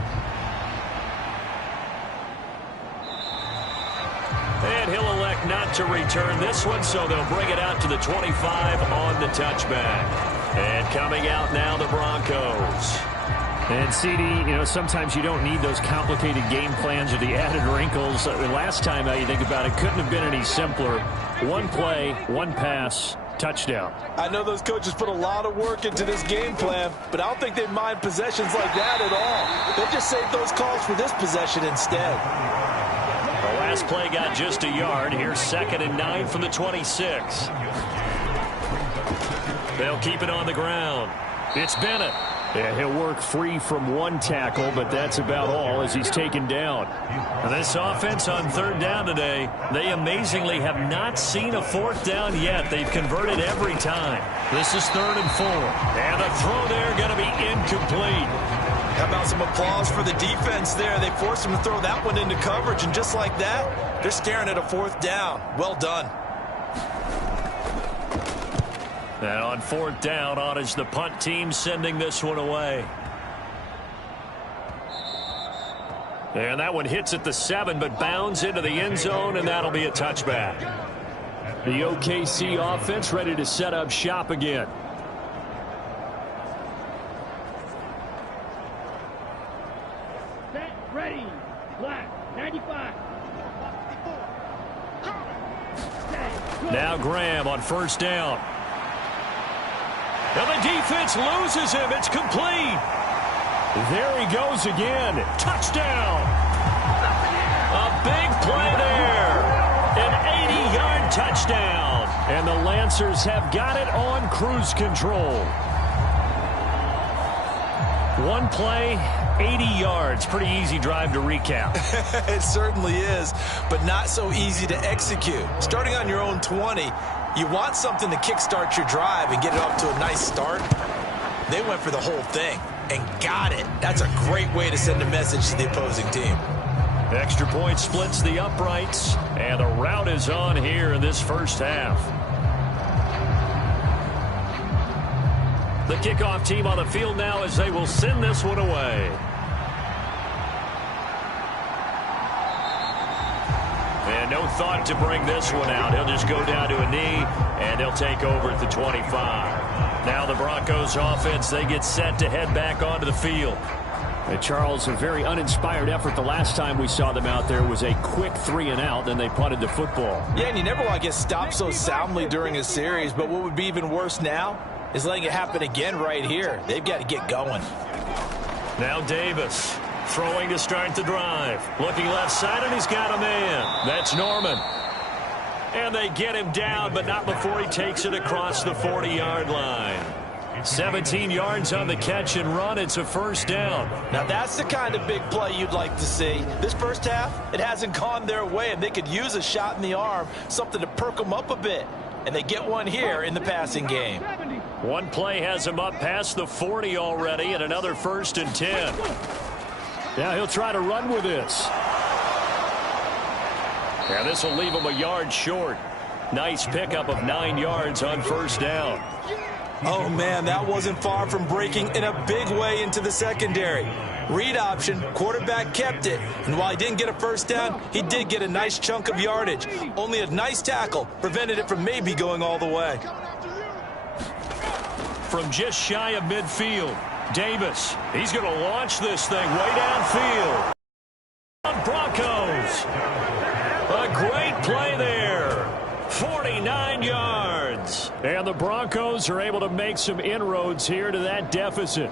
And he'll elect not to return this one, so they'll bring it out to the 25 on the touchback. And coming out now, the Broncos. And, CD, you know, sometimes you don't need those complicated game plans or the added wrinkles. Last time, now you think about it, couldn't have been any simpler. One play, one pass, touchdown. I know those coaches put a lot of work into this game plan, but I don't think they mind possessions like that at all. They just save those calls for this possession instead. The last play got just a yard. Here's 2nd and 9 from the 26. They'll keep it on the ground. It's Bennett. Yeah, he'll work free from one tackle, but that's about all as he's taken down. This offense on 3rd down today, they amazingly have not seen a 4th down yet. They've converted every time. This is 3rd and 4. And the throw there going to be incomplete. How about some applause for the defense there? They forced him to throw that one into coverage, and just like that, they're staring at a 4th down. Well done. And on 4th down, on is the punt team sending this one away. And that one hits at the 7, but bounds into the end zone, and that'll be a touchback. The OKC offense ready to set up shop again. Set, ready, black, 95. Now Graham on 1st down. And the defense loses him. It's complete. There he goes again. Touchdown. A big play there. An 80-yard touchdown. And the Lancers have got it on cruise control. One play, 80 yards. Pretty easy drive to recap. It certainly is, but not so easy to execute. Starting on your own 20, you want something to kickstart your drive and get it off to a nice start. They went for the whole thing and got it. That's a great way to send a message to the opposing team. Extra point splits the uprights, and the route is on here in this first half. The kickoff team on the field now as they will send this one away. And no thought to bring this one out. He'll just go down to a knee, and they'll take over at the 25. Now the Broncos offense, they get set to head back onto the field. And Charles, a very uninspired effort. The last time we saw them out there was a quick 3-and-out, then they punted the football. Yeah, and you never want to get stopped so soundly during a series, but what would be even worse now is letting it happen again right here. They've got to get going. Now Davis throwing to start the drive. Looking left side, and he's got a man. That's Norman. And they get him down, but not before he takes it across the 40-yard line. 17 yards on the catch and run. It's a 1st down. Now that's the kind of big play you'd like to see. This first half, it hasn't gone their way, and they could use a shot in the arm, something to perk them up a bit. And they get one here in the passing game. One play has him up past the 40 already, and another 1st and 10. Now he'll try to run with this. Yeah, this will leave him a yard short. Nice pickup of 9 yards on 1st down. Oh, man, that wasn't far from breaking in a big way into the secondary. Read option, quarterback kept it, and while he didn't get a 1st down, he did get a nice chunk of yardage. Only a nice tackle prevented it from maybe going all the way. From just shy of midfield, Davis, he's going to launch this thing way downfield. Broncos, a great play there. 49 yards. And the Broncos are able to make some inroads here to that deficit.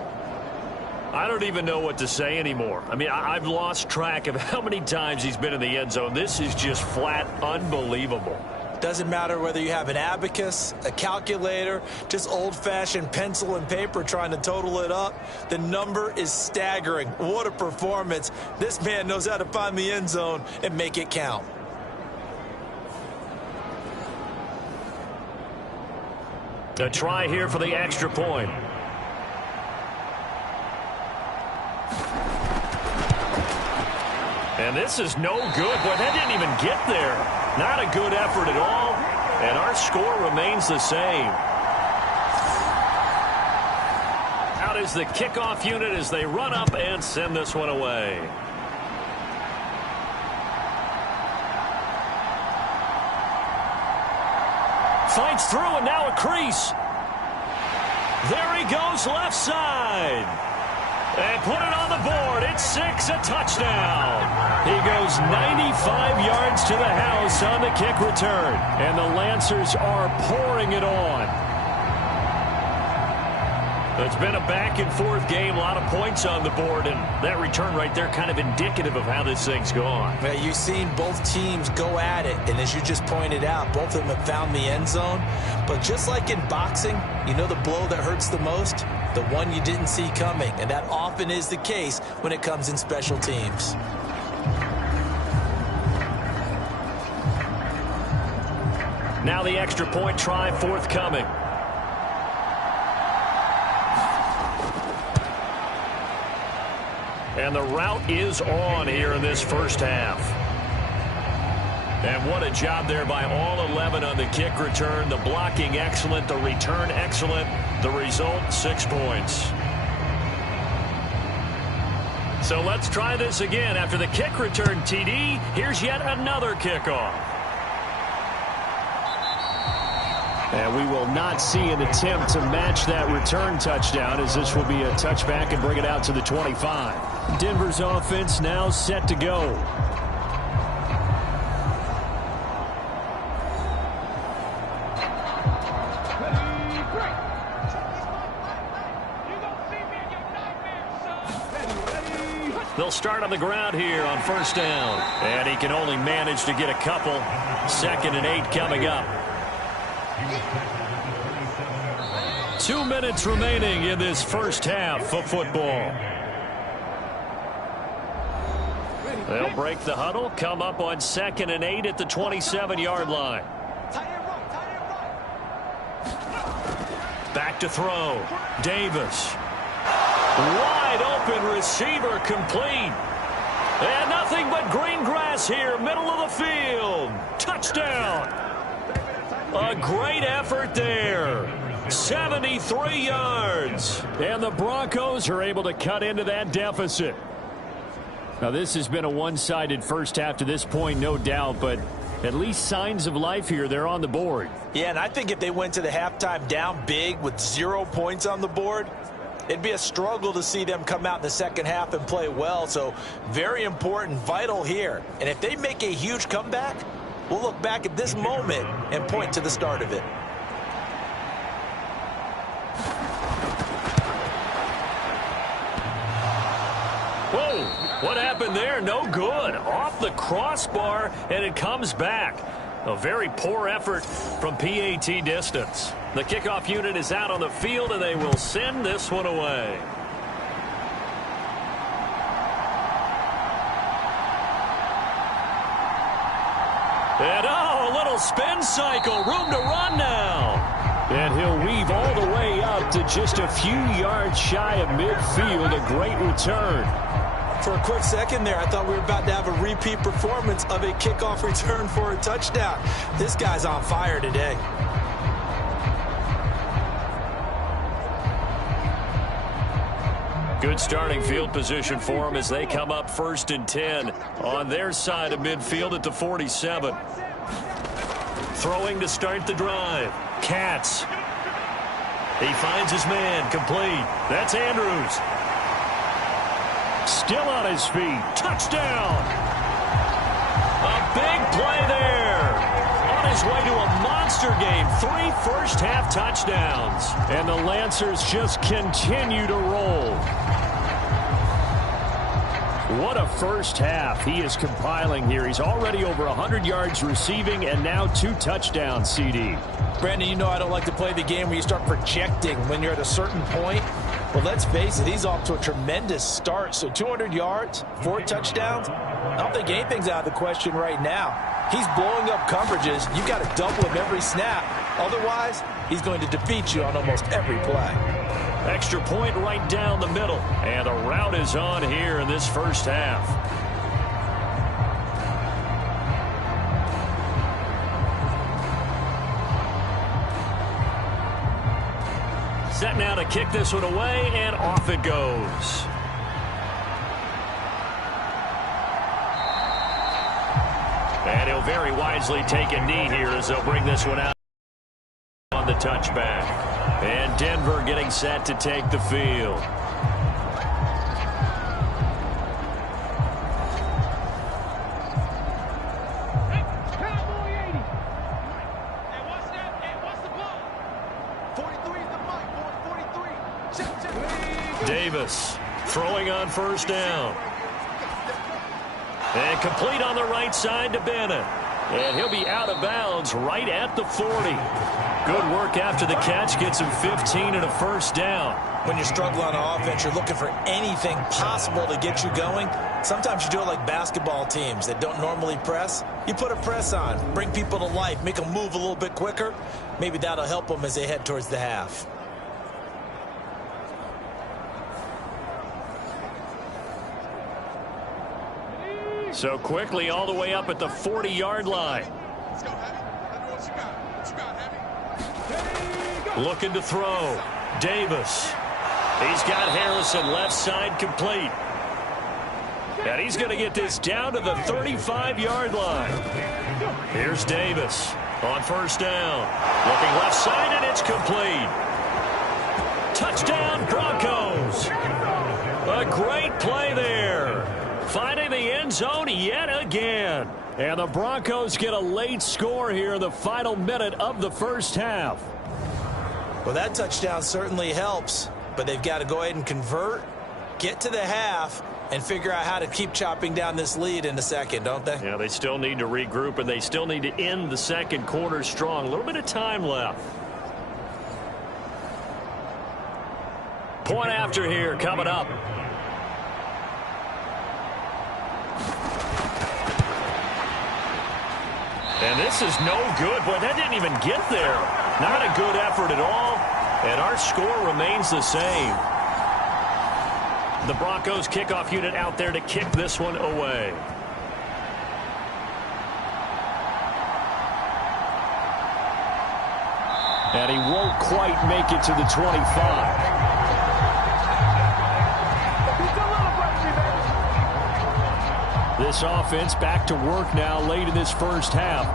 I don't even know what to say anymore. I mean, I've lost track of how many times he's been in the end zone. This is just flat unbelievable. Doesn't matter whether you have an abacus, a calculator, just old-fashioned pencil and paper trying to total it up. The number is staggering. What a performance. This man knows how to find the end zone and make it count. A try here for the extra point. And this is no good. Boy, that didn't even get there. Not a good effort at all. And our score remains the same. Out is the kickoff unit as they run up and send this one away. Fights through, and now a crease. There he goes left side. And put it on the board. It's 6, a touchdown. He goes 95 yards to the house on the kick return. And the Lancers are pouring it on. It's been a back-and-forth game, a lot of points on the board, and that return right there kind of indicative of how this thing's gone. Well, you've seen both teams go at it, and as you just pointed out, both of them have found the end zone. But just like in boxing, you know the blow that hurts the most? The one you didn't see coming, and that often is the case when it comes in special teams. Now the extra point try forthcoming. And the route is on here in this first half. And what a job there by all 11 on the kick return. The blocking excellent, the return excellent. The result, 6 points. So let's try this again. After the kick return TD, here's yet another kickoff. And we will not see an attempt to match that return touchdown, as this will be a touchback and bring it out to the 25. Denver's offense now set to go. They'll start on the ground here on first down. And he can only manage to get a couple. 2nd and 8 coming up. 2 minutes remaining in this first half of football. They'll break the huddle, come up on 2nd and 8 at the 27-yard line. Back to throw. Davis. Wide open receiver complete. And nothing but green grass here, middle of the field. Touchdown. A great effort there. 73 yards. And the Broncos are able to cut into that deficit. Now, this has been a one-sided first half to this point, no doubt, but at least signs of life here. They're on the board. Yeah, and I think if they went to the halftime down big with 0 points on the board, it'd be a struggle to see them come out in the second half and play well. So very important, vital here. And if they make a huge comeback, we'll look back at this moment and point to the start of it. Whoa, what happened there? No good. Off the crossbar, and it comes back. A very poor effort from PAT distance. The kickoff unit is out on the field, and they will send this one away. And a little spin cycle. Room to run now. And he'll weave all the way up to just a few yards shy of midfield. A great return. For a quick second there, I thought we were about to have a repeat performance of a kickoff return for a touchdown. This guy's on fire today. Good starting field position for them as they come up 1st and 10 on their side of midfield at the 47. Throwing to start the drive. Katz. He finds his man, complete. That's Andrews. Still on his feet. Touchdown. A big play there. On his way to a monster game. 3 first-half touchdowns. And the Lancers just continue to roll. What a first half he is compiling here. He's already over 100 yards receiving and now 2 touchdowns, CD. Brandon, you know I don't like to play the game where you start projecting when you're at a certain point. But let's face it, he's off to a tremendous start. So 200 yards, 4 touchdowns. I don't think anything's out of the question right now. He's blowing up coverages. You've got to double him every snap. Otherwise, he's going to defeat you on almost every play. Extra point right down the middle. And a route is on here in this first half. Set now to kick this one away, and off it goes. And he'll very wisely take a knee here as they'll bring this one out on the touchback. And Denver getting set to take the field. Davis throwing on first down. And complete on the right side to Bennett. And he'll be out of bounds right at the 40. Good work after the catch. Gets him 15 and a first down. When you struggle on offense, you're looking for anything possible to get you going. Sometimes you do it like basketball teams that don't normally press. You put a press on, bring people to life, make them move a little bit quicker. Maybe that'll help them as they head towards the half. So quickly all the way up at the 40-yard line. Let's go, Heavy. Let me know what you got. What you got, Heavy? Looking to throw. Davis. He's got Harrison left side complete. And he's going to get this down to the 35-yard line. Here's Davis on first down. Looking left side, and it's complete. Touchdown, Broncos. A great play there. Finding the end zone yet again. And the Broncos get a late score here in the final minute of the first half. Well, that touchdown certainly helps, but they've got to go ahead and convert, get to the half, and figure out how to keep chopping down this lead in the second, don't they? Yeah, they still need to regroup, and they still need to end the second quarter strong. A little bit of time left. Point after here coming up. And this is no good. Boy, that didn't even get there. Not a good effort at all. And our score remains the same. The Broncos kickoff unit out there to kick this one away. And he won't quite make it to the 25. This offense back to work now late in this first half.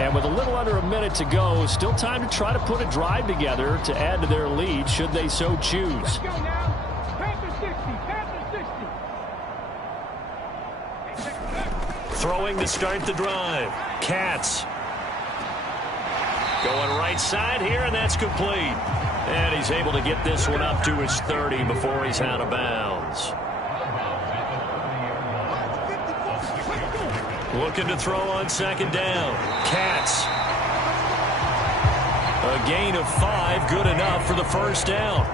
And with a little under a minute to go, still time to try to put a drive together to add to their lead should they so choose. Let's go now. Panther 60. Panther 60. Throwing to start the drive. Katz. Going right side here, and that's complete. And he's able to get this one up to his 30 before he's out of bounds. Looking to throw on second down. Katz. A gain of 5, good enough for the first down.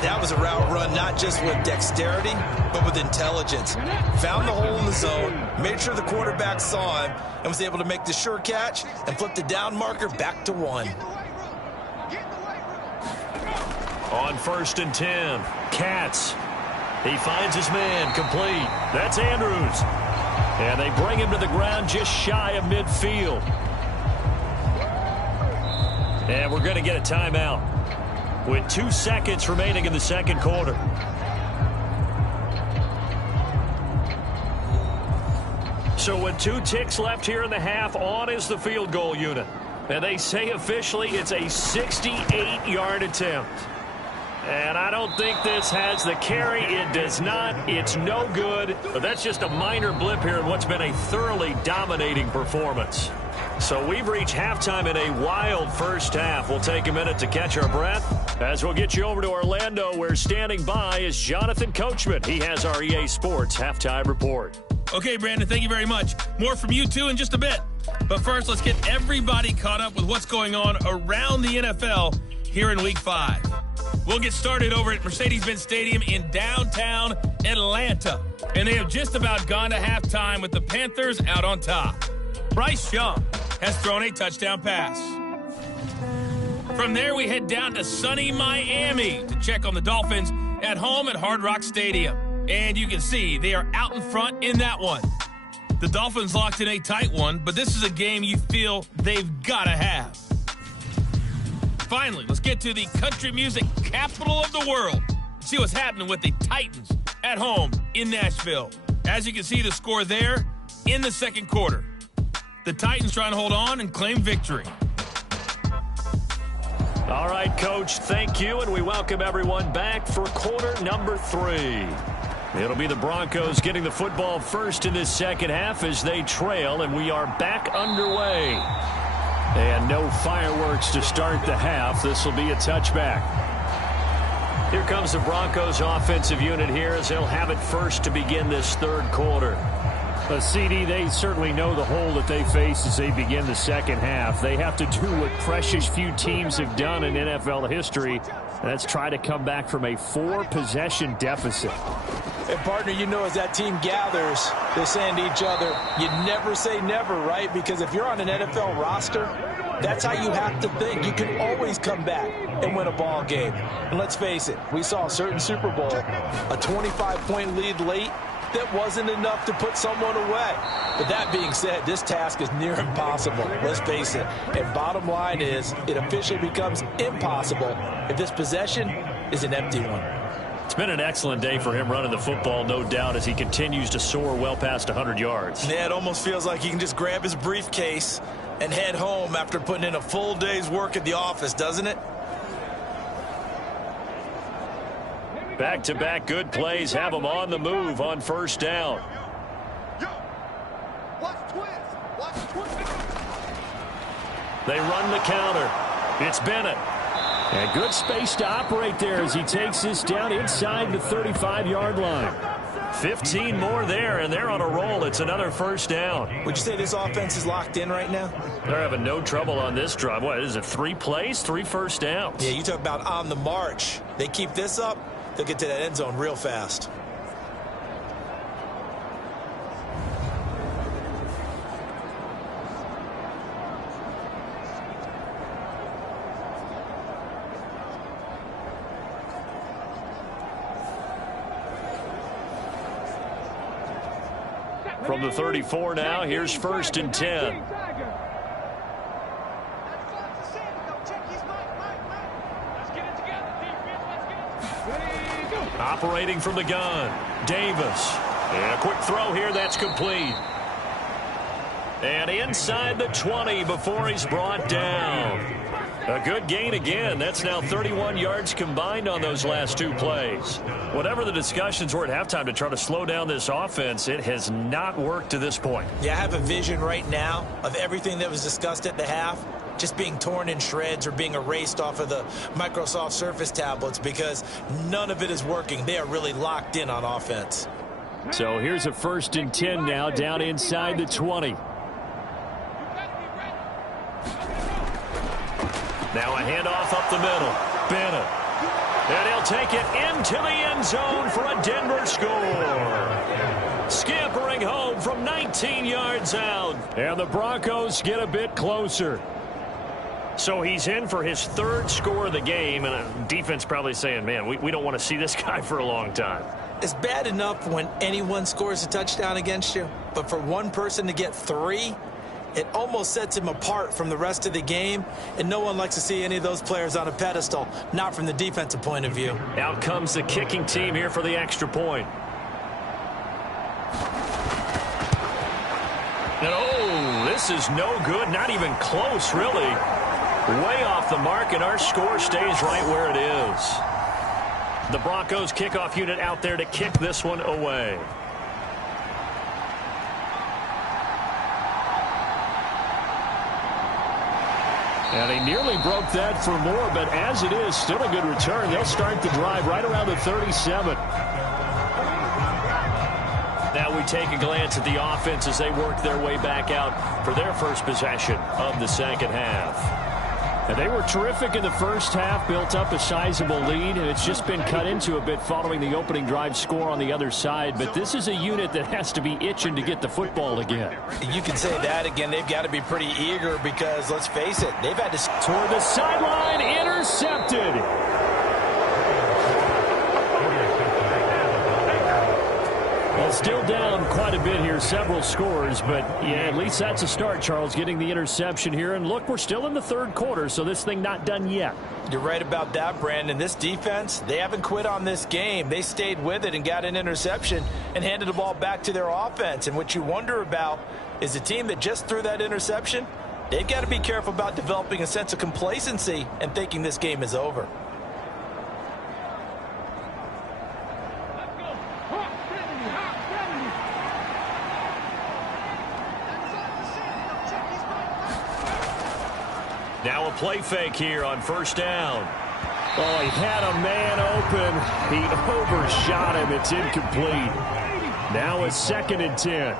That was a route run not just with dexterity, but with intelligence. Found the hole in the zone, made sure the quarterback saw him, and was able to make the sure catch and flip the down marker back to 1. On first and 10, Katz. He finds his man, complete. That's Andrews. And they bring him to the ground just shy of midfield. And we're going to get a timeout with 2 seconds remaining in the second quarter. So with 2 ticks left here in the half, on is the field goal unit. And they say officially it's a 68-yard attempt. And I don't think this has the carry. It does not. It's no good. But that's just a minor blip here in what's been a thoroughly dominating performance. So we've reached halftime in a wild first half. We'll take a minute to catch our breath as we'll get you over to Orlando, where standing by is Jonathan Coachman. He has our EA Sports halftime report. Okay, Brandon, thank you very much. More from you two in just a bit. But first, let's get everybody caught up with what's going on around the NFL here in Week 5. We'll get started over at Mercedes-Benz Stadium in downtown Atlanta. And they have just about gone to halftime with the Panthers out on top. Bryce Young has thrown a touchdown pass. From there, we head down to sunny Miami to check on the Dolphins at home at Hard Rock Stadium. And you can see they are out in front in that one. The Dolphins locked in a tight one, but this is a game you feel they've got to have. Finally, let's get to the country music capital of the world. See what's happening with the Titans at home in Nashville. As you can see, the score there in the second quarter. The Titans trying to hold on and claim victory. All right, Coach, thank you, and we welcome everyone back for quarter number 3. It'll be the Broncos getting the football first in this second half as they trail, and we are back underway. And no fireworks to start the half. This will be a touchback. Here comes the Broncos offensive unit here as they'll have it first to begin this third quarter. A CD, they certainly know the hole that they face as they begin the second half. They have to do what precious few teams have done in NFL history. That's try to come back from a 4-possession deficit. And, partner, you know, as that team gathers, they're saying to each other, you never say never, right? Because if you're on an NFL roster, that's how you have to think. You can always come back and win a ball game. And let's face it, we saw a certain Super Bowl, a 25-point lead late, that wasn't enough to put someone away. But that being said, this task is near impossible. Let's face it. And bottom line is, it officially becomes impossible if this possession is an empty one. It's been an excellent day for him running the football, no doubt, as he continues to soar well past 100 yards. Yeah, it almost feels like he can just grab his briefcase and head home after putting in a full day's work at the office, doesn't it? Back-to-back good plays have them on the move on first down. They run the counter. It's Bennett. And good space to operate there as he takes this down inside the 35-yard line. 15 more there, and they're on a roll. It's another first down. Would you say this offense is locked in right now? They're having no trouble on this drive. What is it, 3 plays, 3 first downs? Yeah, you talk about on the march. They keep this up, they'll get to that end zone real fast. From the 34 now, here's first and 10. Operating from the gun, Davis. And a quick throw here, that's complete. And inside the 20 before he's brought down. A good gain again. That's now 31 yards combined on those last 2 plays. Whatever the discussions were at halftime to try to slow down this offense, it has not worked to this point. Yeah, I have a vision right now of everything that was discussed at the half just being torn in shreds or being erased off of the Microsoft Surface tablets because none of it is working. They are really locked in on offense. So here's a first and 10 now down inside the 20. Now a handoff up the middle. Bennett. And he'll take it into the end zone for a Denver score. Scampering home from 19 yards out. And the Broncos get a bit closer. So he's in for his 3rd score of the game, and defense probably saying, man, we don't want to see this guy for a long time. It's bad enough when anyone scores a touchdown against you, but for one person to get 3, it almost sets him apart from the rest of the game, and no one likes to see any of those players on a pedestal, not from the defensive point of view. Out comes the kicking team here for the extra point. And oh, this is no good, not even close, really. Way off the mark, and our score stays right where it is. The Broncos kickoff unit out there to kick this one away. And he nearly broke that for more, but as it is, still a good return. They'll start the drive right around the 37. Now we take a glance at the offense as they work their way back out for their first possession of the second half. And they were terrific in the first half, built up a sizable lead, and it's just been cut into a bit following the opening drive score on the other side. But this is a unit that has to be itching to get the football again. You can say that again. They've got to be pretty eager because, let's face it, they've had to... Toward the sideline, intercepted. Well, still down quite a bit here, several scores, but yeah, at least that's a start, Charles, getting the interception here. And look, we're still in the 3rd quarter, so this thing not done yet. You're right about that, Brandon. This defense, they haven't quit on this game. They stayed with it and got an interception and handed the ball back to their offense. And what you wonder about is the team that just threw that interception, they've got to be careful about developing a sense of complacency and thinking this game is over. play fake here on first down. Oh, he had a man open. He overshot him. It's incomplete. Now a 2nd and 10.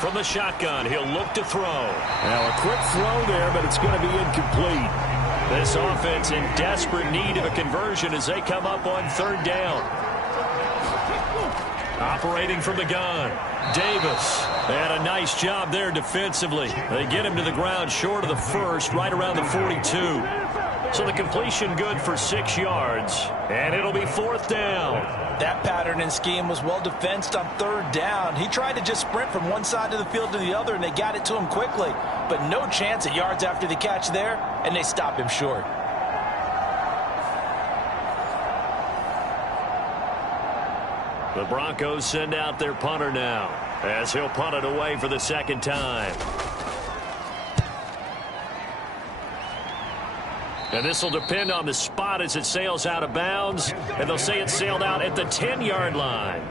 From the shotgun, he'll look to throw. Now a quick throw there, but it's going to be incomplete. This offense in desperate need of a conversion as they come up on 3rd down. Operating from the gun, Davis. They had a nice job there defensively. They get him to the ground short of the 1st, right around the 42. So the completion good for 6 yards, and it'll be 4th down. That pattern and scheme was well defensed on 3rd down. He tried to just sprint from one side of the field to the other, and they got it to him quickly. But no chance at yards after the catch there, and they stopped him short. The Broncos send out their punter now, as he'll punt it away for the 2nd time. And this will depend on the spot as it sails out of bounds, and they'll say it sailed out at the 10-yard line.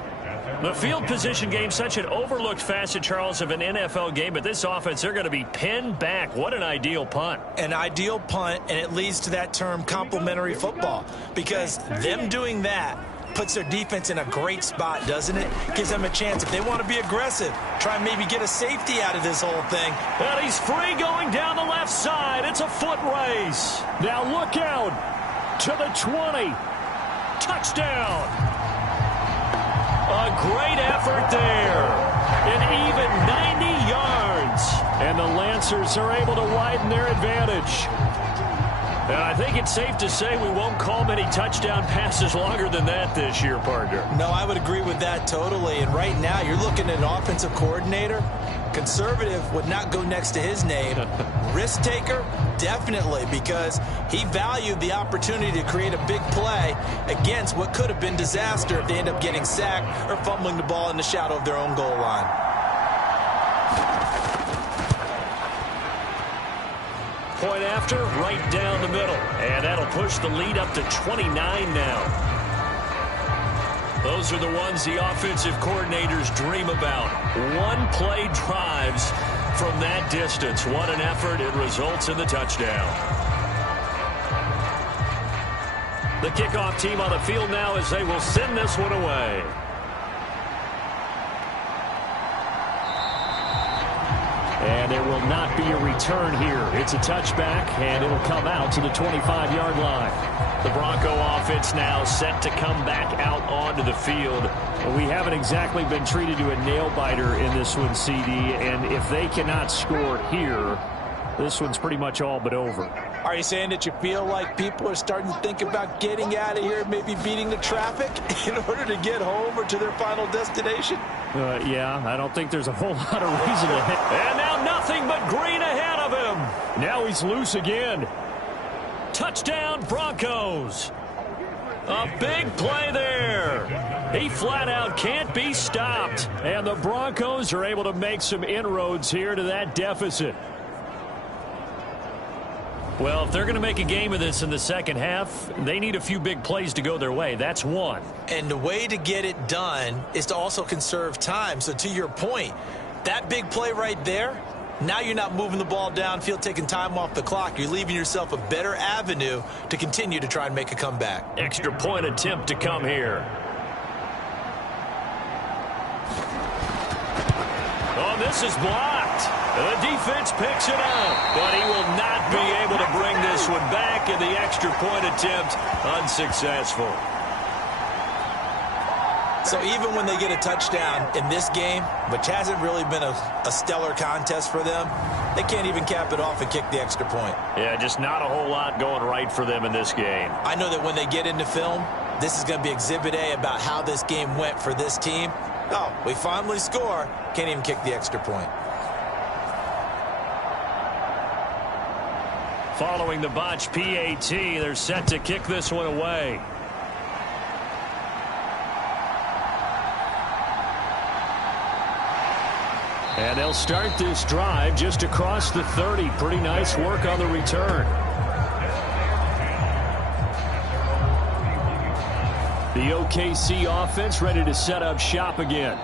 The field position game, such an overlooked facet, Charles, of an NFL game, but this offense, they're going to be pinned back. What an ideal punt. An ideal punt, and it leads to that term complementary football, because them doing that puts their defense in a great spot, doesn't it? Gives them a chance, if they want to be aggressive, try and maybe get a safety out of this whole thing. And he's free going down the left side. It's a foot race. Now look out to the 20. Touchdown. A great effort there. An even 90 yards. And the Lancers are able to widen their advantage. And I think it's safe to say we won't call many touchdown passes longer than that this year, partner. No, I would agree with that totally. And right now, you're looking at an offensive coordinator. Conservative would not go next to his name. Risk taker, definitely, because he valued the opportunity to create a big play against what could have been disaster if they end up getting sacked or fumbling the ball in the shadow of their own goal line. Point after, right down the middle. And that'll push the lead up to 29 now. Those are the ones the offensive coordinators dream about. One-play drives from that distance. What an effort. It results in the touchdown. The kickoff team on the field now as they will send this one away. And there will not be a return here. It's a touchback, and it'll come out to the 25-yard line. The Bronco offense now set to come back out onto the field. We haven't exactly been treated to a nail-biter in this one, CD, and if they cannot score here, this one's pretty much all but over. Are you saying that you feel like people are starting to think about getting out of here, maybe beating the traffic in order to get home or to their final destination? Yeah, I don't think there's a whole lot of reason to hit. And now nothing but green ahead of him. Now he's loose again. Touchdown, Broncos. A big play there. He flat out can't be stopped. And the Broncos are able to make some inroads here to that deficit. Well, if they're going to make a game of this in the second half, they need a few big plays to go their way. That's one. And the way to get it done is to also conserve time. So to your point, that big play right there, now you're not moving the ball downfield, taking time off the clock. You're leaving yourself a better avenue to continue to try and make a comeback. Extra point attempt to come here. Oh, this is blocked. The defense picks it up, but he will not be able to bring this one back, and the extra point attempt unsuccessful. So even when they get a touchdown in this game, which hasn't really been a stellar contest for them, they can't even cap it off and kick the extra point. Yeah, just not a whole lot going right for them in this game. I know that when they get into film, this is going to be Exhibit A about how this game went for this team. Oh, we finally score. Can't even kick the extra point. Following the botch PAT, they're set to kick this one away. And they'll start this drive just across the 30. Pretty nice work on the return. The OKC offense ready to set up shop again.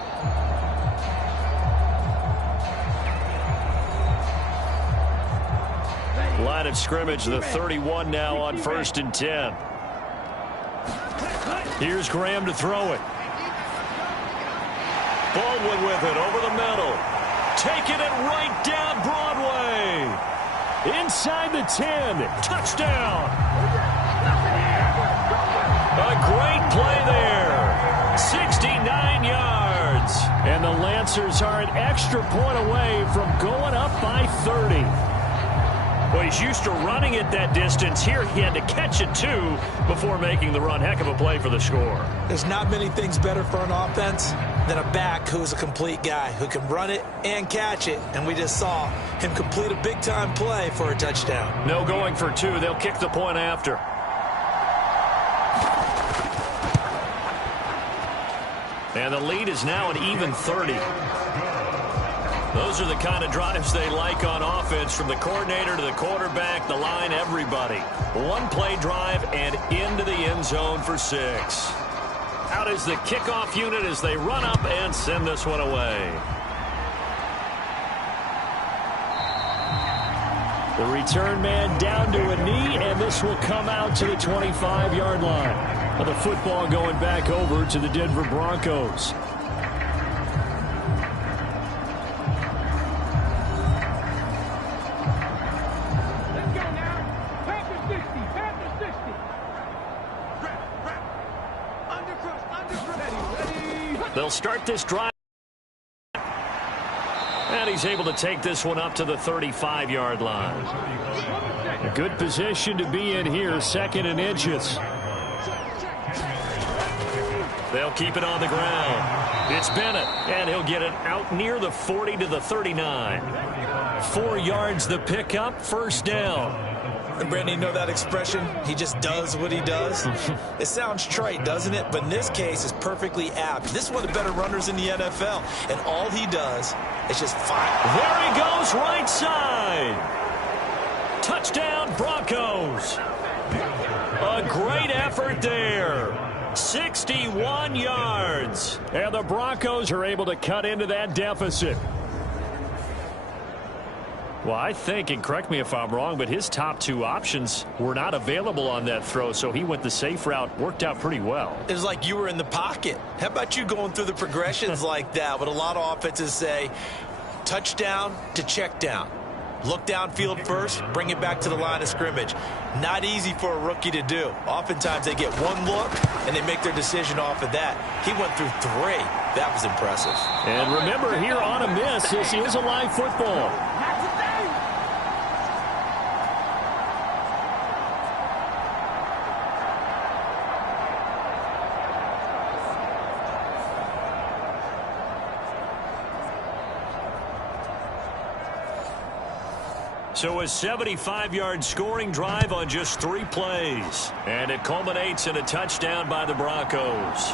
line of scrimmage, the 31 now on 1st and 10. Here's Graham to throw it. Baldwin with it over the middle. Taking it right down Broadway. Inside the 10. Touchdown. A great play there. 69 yards. And the Lancers are an extra point away from going up by 30. Well, he's used to running it that distance. Here he had to catch it, too, before making the run. Heck of a play for the score. There's not many things better for an offense than a back who's a complete guy, who can run it and catch it. And we just saw him complete a big-time play for a touchdown. No going for two. They'll kick the point after. And the lead is now an even 30. Those are the kind of drives they like on offense, from the coordinator to the quarterback, the line, everybody. One play drive and into the end zone for 6. Out is the kickoff unit as they run up and send this one away. The return man down to a knee, and this will come out to the 25-yard line. The football going back over to the Denver Broncos. They'll start this drive. And he's able to take this one up to the 35-yard line. A good position to be in here, 2nd and inches. They'll keep it on the ground. It's Bennett, and he'll get it out near the 40 to the 39. 4 yards the pickup, 1st down. And Brandon, you know that expression? He just does what he does. It sounds trite, doesn't it? But in this case, it's perfectly apt. This is one of the better runners in the NFL. And all he does is just fire. There he goes, right side. Touchdown, Broncos. A great effort there. 61 yards. And the Broncos are able to cut into that deficit. Well, I think, and correct me if I'm wrong, but his top 2 options were not available on that throw, so he went the safe route. Worked out pretty well. It was like you were in the pocket. How about you going through the progressions like that? What a lot of offenses say, touchdown to check down. Look downfield first, bring it back to the line of scrimmage. Not easy for a rookie to do. Oftentimes they get one look, and they make their decision off of that. He went through 3. That was impressive. And remember, here on a miss, this is a live football. So a 75-yard scoring drive on just 3 plays. And it culminates in a touchdown by the Broncos.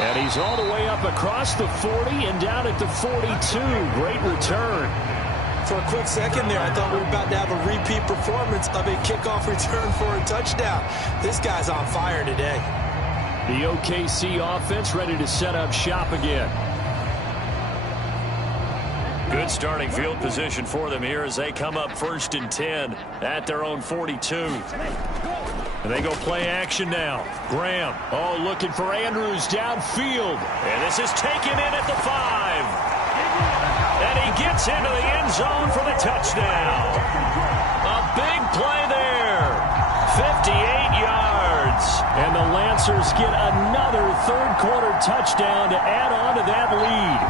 And he's all the way up across the 40 and down at the 42. Great return. For a quick second there, I thought we were about to have a repeat performance of a kickoff return for a touchdown. This guy's on fire today. The OKC offense ready to set up shop again. Good starting field position for them here as they come up 1st and 10 at their own 42. And they go play action now. Graham, looking for Andrews downfield. And this is taken in at the 5. And he gets into the end zone for the touchdown. A big play there. 58 yards. And the Lancers get another third-quarter touchdown to add on to that lead.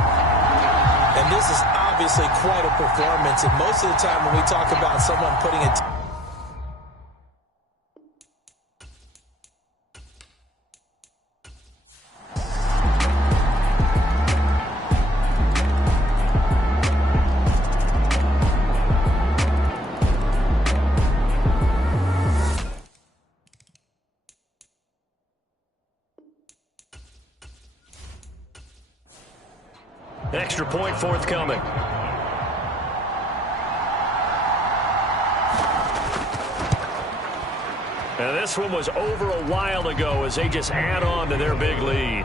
And this is obviously quite a performance. And most of the time when we talk about someone putting it... Extra point forthcoming. And this one was over a while ago as they just add on to their big lead.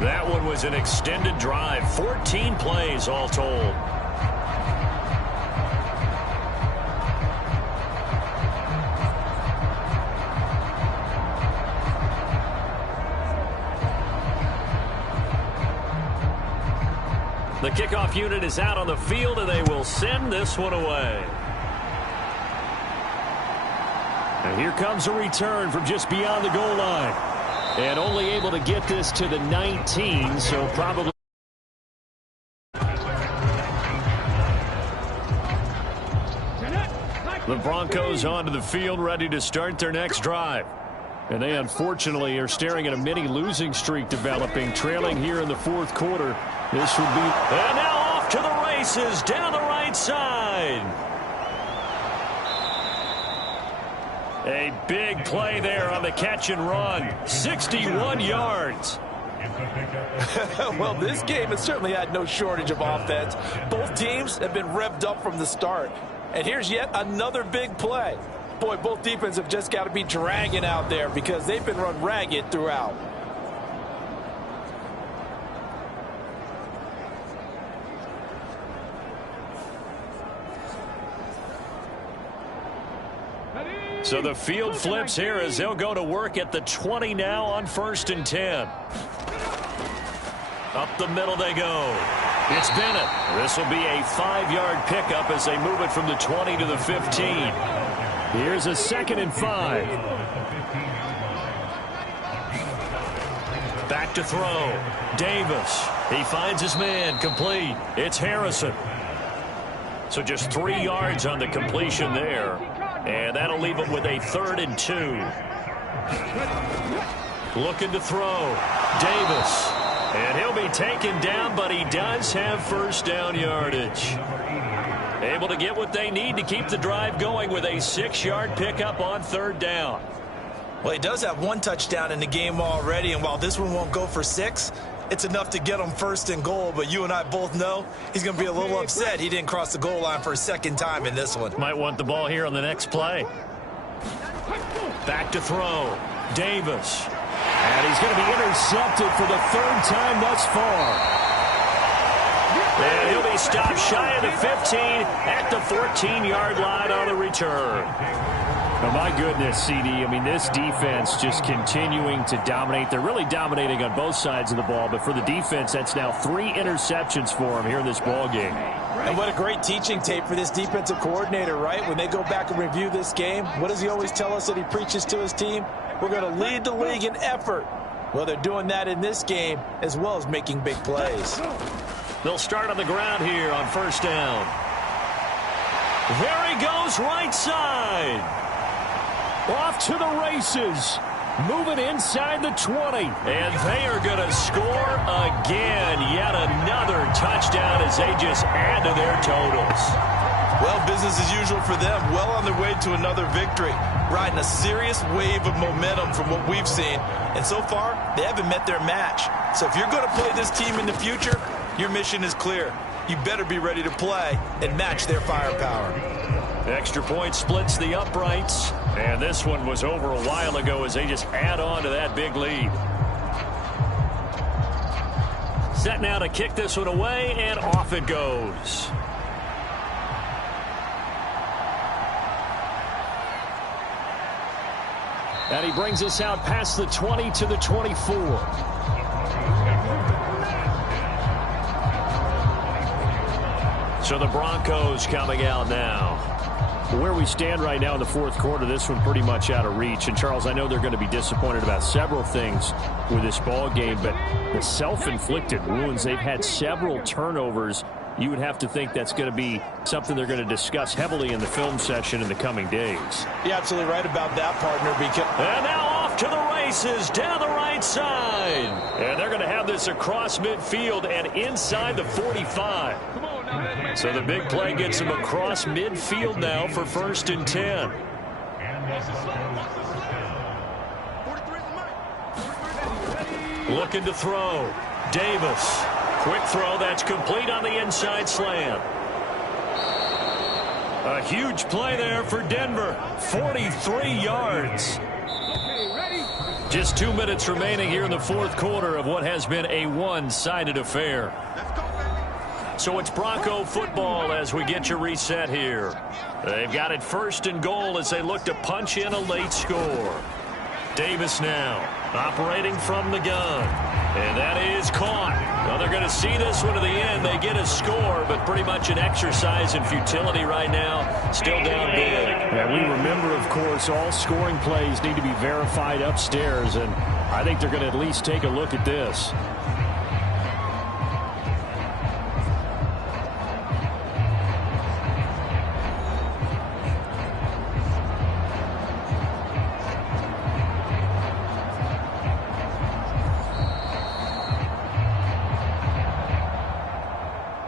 That one was an extended drive. 14 plays all told. The kickoff unit is out on the field, and they will send this one away. And here comes a return from just beyond the goal line. And only able to get this to the 19, so probably. The Broncos onto the field, ready to start their next drive. And they unfortunately are staring at a mini losing streak developing, trailing here in the fourth quarter. This would be. And now off to the races down the right side. A big play there on the catch and run. 61 yards. Well, this game has certainly had no shortage of offense. Both teams have been revved up from the start. And here's yet another big play. Boy, both defenses have just got to be dragging out there because they've been run ragged throughout. So the field flips here as they'll go to work at the 20 now on 1st and 10. Up the middle they go. It's Bennett. This will be a 5-yard pickup as they move it from the 20 to the 15. Here's a 2nd and 5. Back to throw. Davis. He finds his man. Complete. It's Harrison. So just 3 yards on the completion there. And that'll leave him with a 3rd and 2. Looking to throw. Davis. And he'll be taken down, but he does have first down yardage. Able to get what they need to keep the drive going with a 6-yard pickup on 3rd down. Well, he does have 1 touchdown in the game already, and while this one won't go for 6, it's enough to get him 1st and goal. But you and I both know he's going to be a little upset he didn't cross the goal line for a 2nd time in this one. Might want the ball here on the next play. Back to throw. Davis. And he's going to be intercepted for the 3rd time thus far. And he'll be stopped shy of the 15 at the 14-yard line on the return. Oh, my goodness, CD. I mean, this defense just continuing to dominate. They're really dominating on both sides of the ball, but for the defense, that's now 3 interceptions for them here in this ball game. And what a great teaching tape for this defensive coordinator, right? When they go back and review this game, what does he always tell us that he preaches to his team? We're going to lead the league in effort. Well, they're doing that in this game as well as making big plays. They'll start on the ground here on 1st down. There he goes right side. Off to the races. Moving inside the 20. And they are going to score again. Yet another touchdown as they just add to their totals. Well, business as usual for them. Well on their way to another victory. Riding a serious wave of momentum from what we've seen. And so far, they haven't met their match. So if you're going to play this team in the future, your mission is clear. You better be ready to play and match their firepower. Extra point splits the uprights. And this one was over a while ago as they just add on to that big lead. Set now to kick this one away, and off it goes. And he brings us out past the 20 to the 24. So the Broncos coming out now. Where we stand right now in the fourth quarter, this one pretty much out of reach. And, Charles, I know they're going to be disappointed about several things with this ball game, but the self-inflicted wounds, they've had several turnovers. You would have to think that's going to be something they're going to discuss heavily in the film session in the coming days. You're absolutely right about that, partner. And now off to the races down the right side. And they're going to have this across midfield and inside the 45. So the big play gets them across midfield now for 1st and 10. Looking to throw. Davis. Quick throw that's complete on the inside slant. A huge play there for Denver. 43 yards. Just 2 minutes remaining here in the fourth quarter of what has been a one-sided affair. So it's Bronco football as we get you reset here. They've got it first and goal as they look to punch in a late score. Davis now operating from the gun. And that is caught. Well, they're going to see this one to the end. They get a score, but pretty much an exercise in futility right now. Still down big. And we remember, of course, all scoring plays need to be verified upstairs, and I think they're going to at least take a look at this.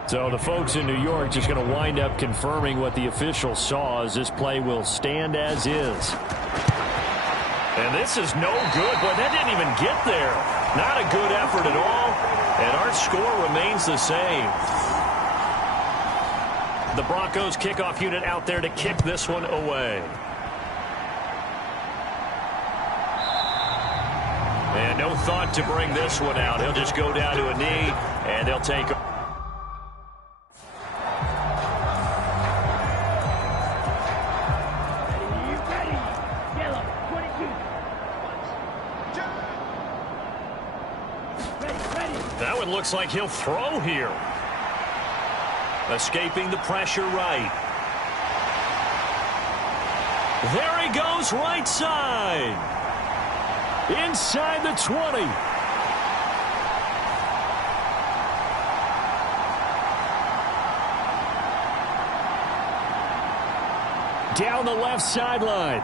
So the folks in New York just going to wind up confirming what the officials saw, as this play will stand as is. And this is no good. Boy, that didn't even get there. Not a good effort at all. And our score remains the same. The Broncos kickoff unit out there to kick this one away. And no thought to bring this one out. He'll just go down to a knee, and they'll take looks like he'll throw here. Escaping the pressure right. There he goes, right side. Inside the 20. Down the left sideline.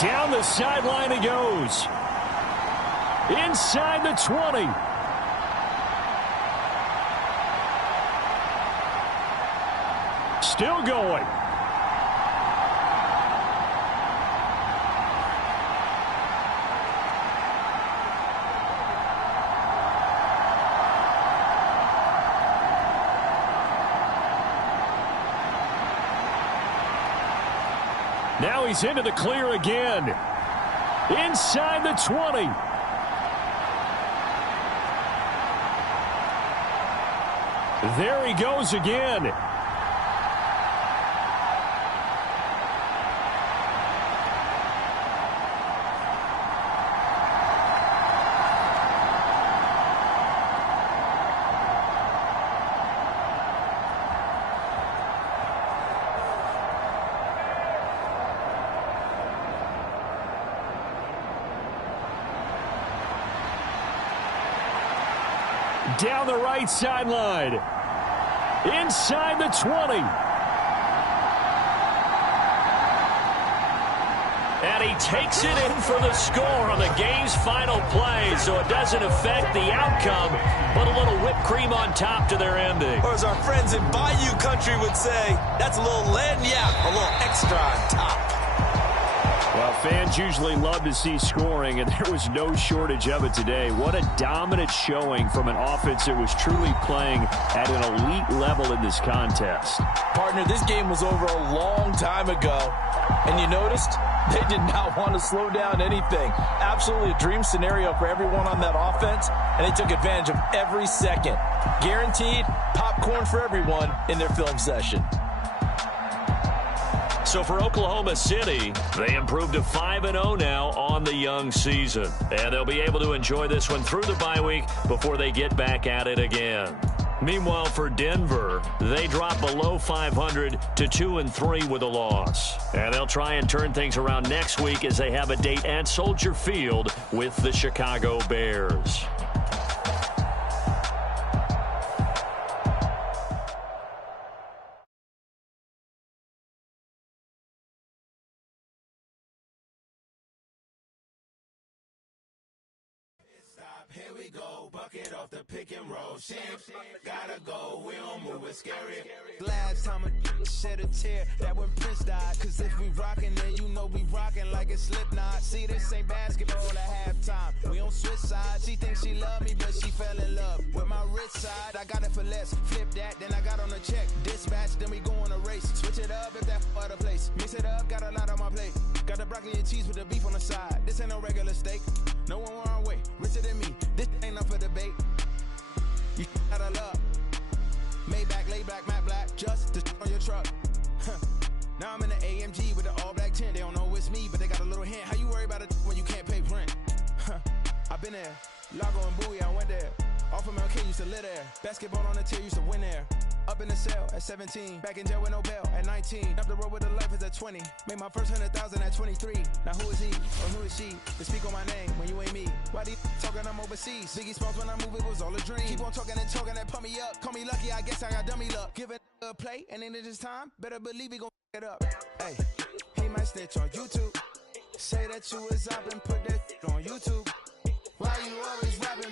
Down the sideline he goes. Inside the 20. Still going. Now he's into the clear again. Inside the 20. There he goes again. Down the right sideline. Inside the 20. And he takes it in for the score on the game's final play, so it doesn't affect the outcome, but a little whipped cream on top to their ending. Or as our friends in Bayou Country would say, that's a little lagniappe, a little extra on top. Well, fans usually love to see scoring, and there was no shortage of it today. What a dominant showing from an offense that was truly playing at an elite level in this contest. Partner, this game was over a long time ago, and you noticed they did not want to slow down anything. Absolutely a dream scenario for everyone on that offense, and they took advantage of every second. Guaranteed popcorn for everyone in their film session. So for Oklahoma City, they improved to 5-0 now on the young season. And they'll be able to enjoy this one through the bye week before they get back at it again. Meanwhile, for Denver, they drop below 500 to 2-3 with a loss. And they'll try and turn things around next week as they have a date at Soldier Field with the Chicago Bears. Here we go, bucket off the pick and roll. She gotta go, we don't move it scary. Last time a shed a tear, that when Prince died. Cause if we rockin', then you know we rockin' like it's Slipknot. See, this ain't basketball at halftime. We on switch sides. She thinks she love me, but she fell in love with my rich side. I got it for less. Flip that, then I got on a check. Dispatch, then we go on a race. Switch it up if that other place. Mix it up, got a lot on my plate. Got the broccoli and cheese with the beef on the side. This ain't no regular steak. No one wrong way. Richer than me. This ain't up for debate. You got a love. Maybach, lay back, matte black. Just to on your truck. Now I'm in the AMG with the all black tint. They don't know it's me, but they got a little hint. How you worry about it when you can't pay rent? I've been there. Lago and Bowie, I went there. Off of MLK, used to live there. Basketball on the tier, used to win there. Up in the cell at 17. Back in jail with no bail at 19. Up the road with the life is at 20. Made my first 100,000 at 23. Now who is he or who is she to speak on my name when you ain't me? Why these talking I'm overseas? Biggie Smalls when I move, it was all a dream. Keep on talking and pump me up. Call me lucky, I guess I got dummy luck. Give it a play and then it's time. Better believe he gon' it up. Hey, he might snitch on YouTube. Say that you was up and put that on YouTube. Why you always rapping